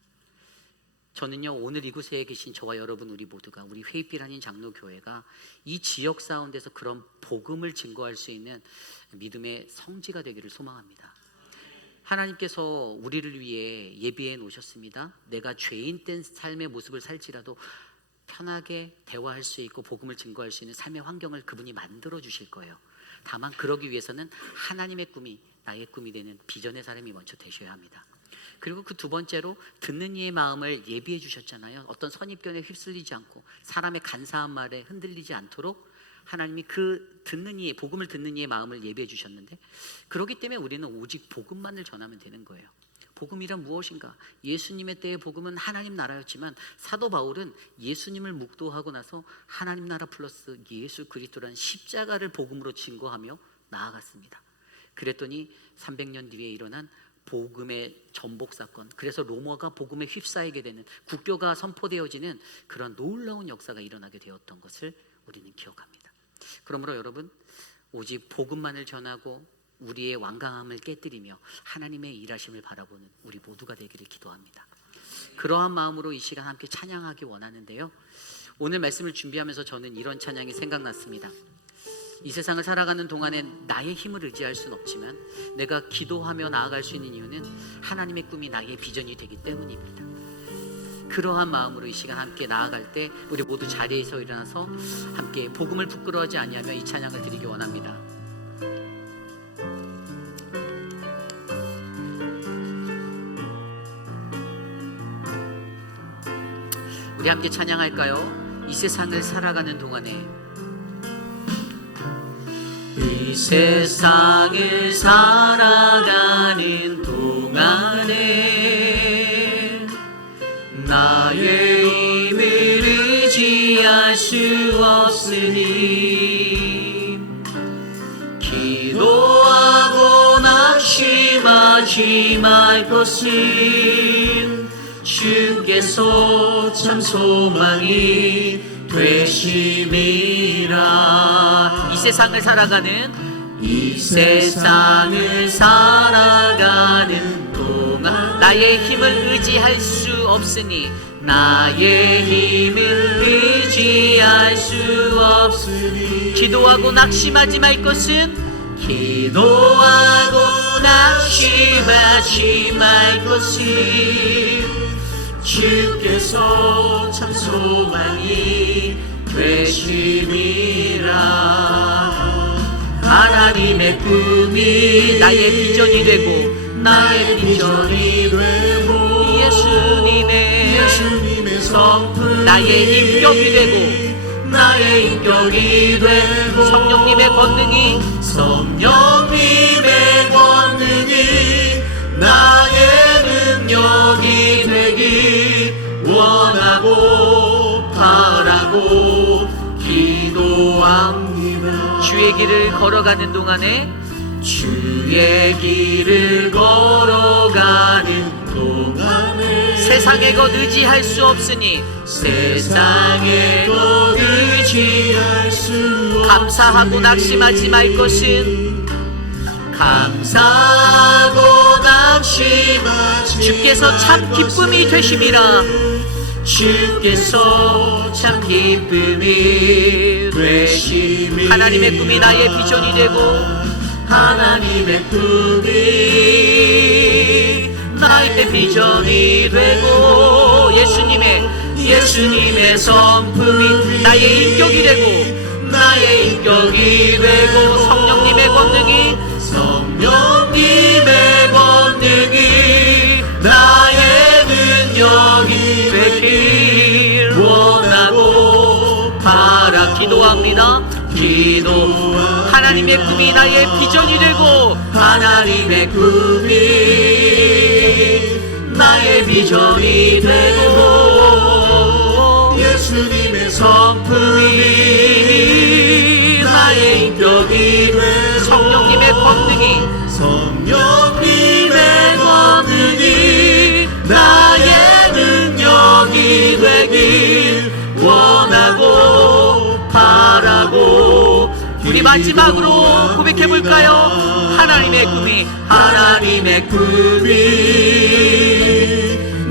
저는요, 오늘 이곳에 계신 저와 여러분 우리 모두가, 우리 회입길 한인 장로교회가 이 지역 가운데서 그런 복음을 증거할 수 있는 믿음의 성지가 되기를 소망합니다. 하나님께서 우리를 위해 예비해 놓으셨습니다. 내가 죄인 된 삶의 모습을 살지라도 편하게 대화할 수 있고 복음을 증거할 수 있는 삶의 환경을 그분이 만들어 주실 거예요. 다만 그러기 위해서는 하나님의 꿈이 나의 꿈이 되는 비전의 사람이 먼저 되셔야 합니다. 그리고 그 두 번째로 듣는 이의 마음을 예비해 주셨잖아요. 어떤 선입견에 휩쓸리지 않고 사람의 간사한 말에 흔들리지 않도록 하나님이 그 듣는 이의, 복음을 듣는 이의 마음을 예비해 주셨는데, 그렇기 때문에 우리는 오직 복음만을 전하면 되는 거예요. 복음이란 무엇인가? 예수님의 때의 복음은 하나님 나라였지만 사도 바울은 예수님을 묵도하고 나서 하나님 나라 플러스 예수 그리스도라는 십자가를 복음으로 증거하며 나아갔습니다. 그랬더니 300년 뒤에 일어난 복음의 전복 사건, 그래서 로마가 복음에 휩싸이게 되는, 국교가 선포되어지는 그런 놀라운 역사가 일어나게 되었던 것을 우리는 기억합니다. 그러므로 여러분, 오직 복음만을 전하고 우리의 완강함을 깨뜨리며 하나님의 일하심을 바라보는 우리 모두가 되기를 기도합니다. 그러한 마음으로 이 시간 함께 찬양하기 원하는데요, 오늘 말씀을 준비하면서 저는 이런 찬양이 생각났습니다. 이 세상을 살아가는 동안에 나의 힘을 의지할 수는 없지만 내가 기도하며 나아갈 수 있는 이유는 하나님의 꿈이 나의 비전이 되기 때문입니다. 그러한 마음으로 이 시간 함께 나아갈 때 우리 모두 자리에서 일어나서 함께 복음을 부끄러워하지 아니하며 이 찬양을 드리기 원합니다. 우리 함께 찬양할까요? 이 세상을 살아가는 동안에 이 세상을 살아가는 동안에 나의 힘을 의지할 수 없으니 기도하고 낙심하지 말 것은 주께서 참 소망이 되심이라. 이 세상을 살아가는 동안 나의 힘을 의지할 수 없으니 나의 힘을 의지할 수 없으니 기도하고 낙심하지 말 것은 기도하고 낙심하지 말 것은 주께서 참 소망이 되심이라. 하나님의 꿈이 나의 비전이 되고 나의 비전이 되고 예수님의 성품 나의 인격이 되고 나의 인격이 되고 성령님의 권능이 나의 능력이 되기 원하고 바라고 기도합니다. 주의 길을 걸어가는 동안에 주의 길을 걸어가는 동안에 세상의 것 의지할 수 없으니 세상의 것 의지할 수 감사하고 낙심하지 말 것은 감사하고 낙심하지 주께서 참 기쁨이 되심이라. 주께서 참 기쁨이 되심이라. 하나님의 꿈이 나의 비전이 되고 하나님의 꿈이 나의 비전이 되고 예수님의 성품이 나의 인격이 되고 나의 인격이 되고 성령님의 권능이 나의 능력이 되길 원하고 기도합니다. 하나님의 꿈이 나의 비전이 되고 하나님의 꿈이 나의 비전이 되고 예수님의 성품이 나의 인격이 되고 성령님의 권능이 나의 능력이 되길 원하고 바라고. 우리 마지막으로 고백해볼까요? 하나님의 꿈이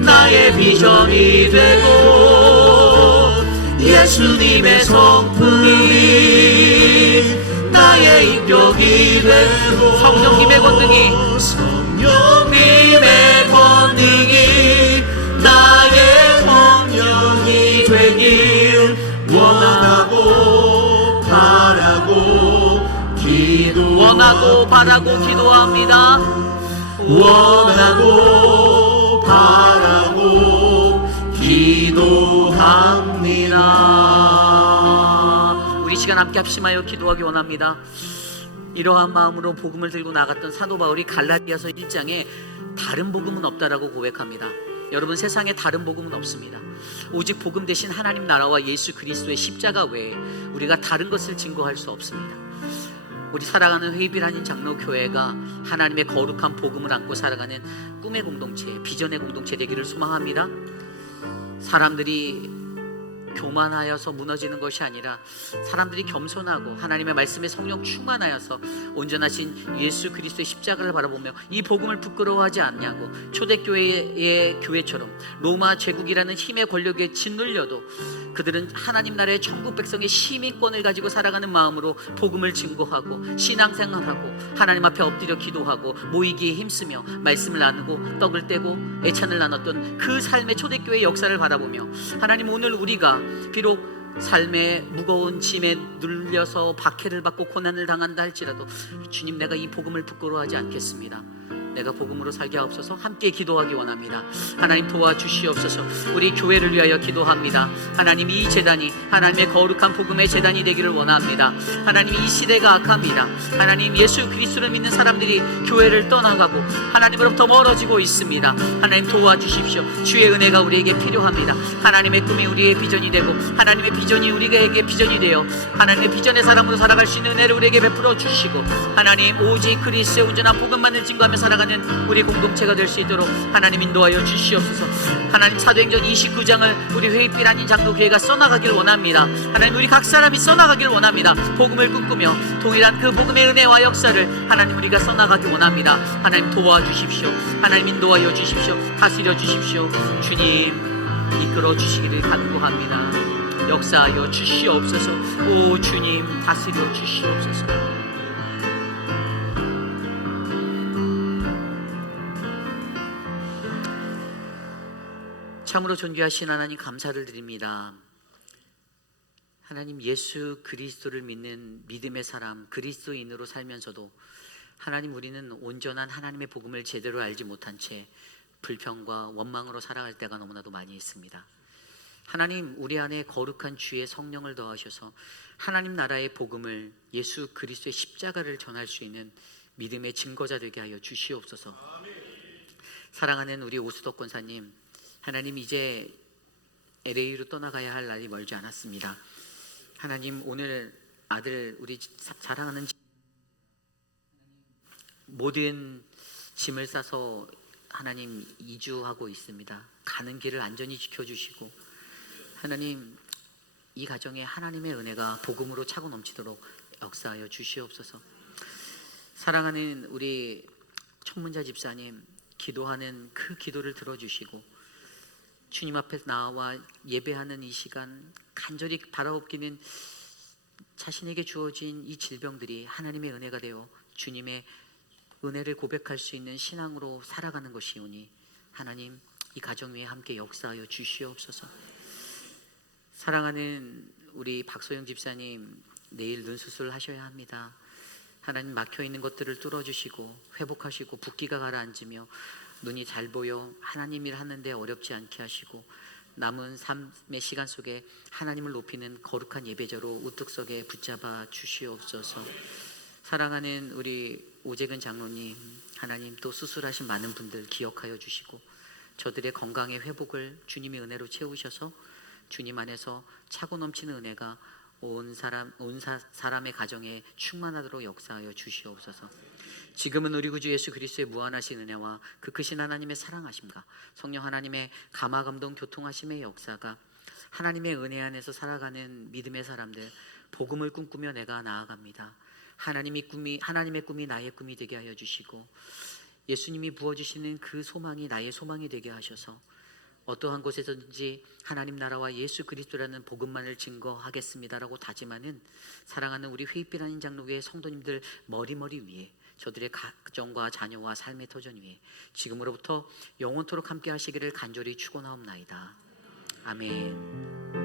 나의 비전이 되고 예수님의 성품이 나의 인격이 되고 성령님의 권능이 나의 성령이 되길 원하고 바라고 기도합니다. 원하고 바라고 기도합니다. 우리 시간 함께 합심하여 기도하기 원합니다. 이러한 마음으로 복음을 들고 나갔던 사도 바울이 갈라디아서 1장에 다른 복음은 없다라고 고백합니다. 여러분, 세상에 다른 복음은 없습니다. 오직 복음 대신 하나님 나라와 예수 그리스도의 십자가 외에 우리가 다른 것을 증거할 수 없습니다. 우리 살아가는 회비라는 장로교회가 하나님의 거룩한 복음을 안고 살아가는 꿈의 공동체, 비전의 공동체 되기를 소망합니다. 사람들이 교만하여서 무너지는 것이 아니라 사람들이 겸손하고 하나님의 말씀에 성령 충만하여서 온전하신 예수 그리스도의 십자가를 바라보며 이 복음을 부끄러워하지 않냐고, 초대교회의 교회처럼 로마 제국이라는 힘의 권력에 짓눌려도 그들은 하나님 나라의 천국 백성의 시민권을 가지고 살아가는 마음으로 복음을 증거하고 신앙생활하고 하나님 앞에 엎드려 기도하고 모이기에 힘쓰며 말씀을 나누고 떡을 떼고 애찬을 나눴던 그 삶의 초대교회의 역사를 바라보며, 하나님 오늘 우리가 비록 삶의 무거운 짐에 눌려서 박해를 받고 고난을 당한다 할지라도 주님, 내가 이 복음을 부끄러워하지 않겠습니다. 내가 복음으로 살게 하옵소서. 함께 기도하기 원합니다. 하나님 도와주시옵소서. 우리 교회를 위하여 기도합니다. 하나님, 이 제단이 하나님의 거룩한 복음의 제단이 되기를 원합니다. 하나님, 이 시대가 악합니다. 하나님, 예수 그리스도를 믿는 사람들이 교회를 떠나가고 하나님으로부터 멀어지고 있습니다. 하나님 도와주십시오. 주의 은혜가 우리에게 필요합니다. 하나님의 꿈이 우리의 비전이 되고 하나님의 비전이 우리에게 비전이 되어 하나님의 비전의 사람으로 살아갈 수 있는 은혜를 우리에게 베풀어 주시고, 하나님 오직 그리스도의 온전한 복음만을 증거하며 살아가는 우리 공동체가 될 수 있도록 하나님 인도하여 주시옵소서. 하나님, 사도행전 29장을 우리 회의빛 아닌 장로교회가 써나가길 원합니다. 하나님, 우리 각 사람이 써나가길 원합니다. 복음을 꿈꾸며 동일한 그 복음의 은혜와 역사를 하나님 우리가 써나가길 원합니다. 하나님 도와주십시오. 하나님 인도하여 주십시오. 다스려 주십시오. 주님 이끌어 주시기를 간구합니다. 역사하여 주시옵소서. 오 주님, 다스려 주시옵소서. 참으로 존귀하신 하나님, 감사를 드립니다. 하나님, 예수 그리스도를 믿는 믿음의 사람, 그리스도인으로 살면서도 하나님, 우리는 온전한 하나님의 복음을 제대로 알지 못한 채 불평과 원망으로 살아갈 때가 너무나도 많이 있습니다. 하나님, 우리 안에 거룩한 주의 성령을 더하셔서 하나님 나라의 복음을, 예수 그리스도의 십자가를 전할 수 있는 믿음의 증거자 되게 하여 주시옵소서. 사랑하는 우리 오수덕 권사님, 하나님, 이제 LA로 떠나가야 할 날이 멀지 않았습니다. 하나님, 오늘 아들, 우리 사랑하는 모든 짐을 싸서 하나님 이주하고 있습니다. 가는 길을 안전히 지켜주시고, 하나님 이 가정에 하나님의 은혜가 복음으로 차고 넘치도록 역사하여 주시옵소서. 사랑하는 우리 청문자 집사님, 기도하는 그 기도를 들어주시고 주님 앞에 나와 예배하는 이 시간, 간절히 바라옵기는 자신에게 주어진 이 질병들이 하나님의 은혜가 되어 주님의 은혜를 고백할 수 있는 신앙으로 살아가는 것이오니 하나님, 이 가정 위에 함께 역사하여 주시옵소서. 사랑하는 우리 박소영 집사님, 내일 눈 수술을 하셔야 합니다. 하나님, 막혀있는 것들을 뚫어주시고 회복하시고 붓기가 가라앉으며 눈이 잘 보여 하나님 일 하는데 어렵지 않게 하시고, 남은 삶의 시간 속에 하나님을 높이는 거룩한 예배자로 우뚝 서게 붙잡아 주시옵소서. 사랑하는 우리 오재근 장로님, 하나님 또 수술하신 많은 분들 기억하여 주시고 저들의 건강의 회복을 주님의 은혜로 채우셔서 주님 안에서 차고 넘치는 은혜가 온 사람의 가정에 충만하도록 역사하여 주시옵소서. 지금은 우리 구주 예수 그리스도의 무한하신 은혜와 그 크신 하나님의 사랑하심과 성령 하나님의 감화감동 교통하심의 역사가 하나님의 은혜 안에서 살아가는 믿음의 사람들, 복음을 꿈꾸며 내가 나아갑니다. 하나님의 꿈이 나의 꿈이 되게 하여 주시고, 예수님이 부어주시는 그 소망이 나의 소망이 되게 하셔서 어떠한 곳에서든지 하나님 나라와 예수 그리스도라는 복음만을 증거하겠습니다라고 다짐하는 사랑하는 우리 회의빛 아닌 장로교회 성도님들 머리머리 위에, 저들의 가정과 자녀와 삶의 터전 위에 지금으로부터 영원토록 함께 하시기를 간절히 축원하옵나이다. 아멘.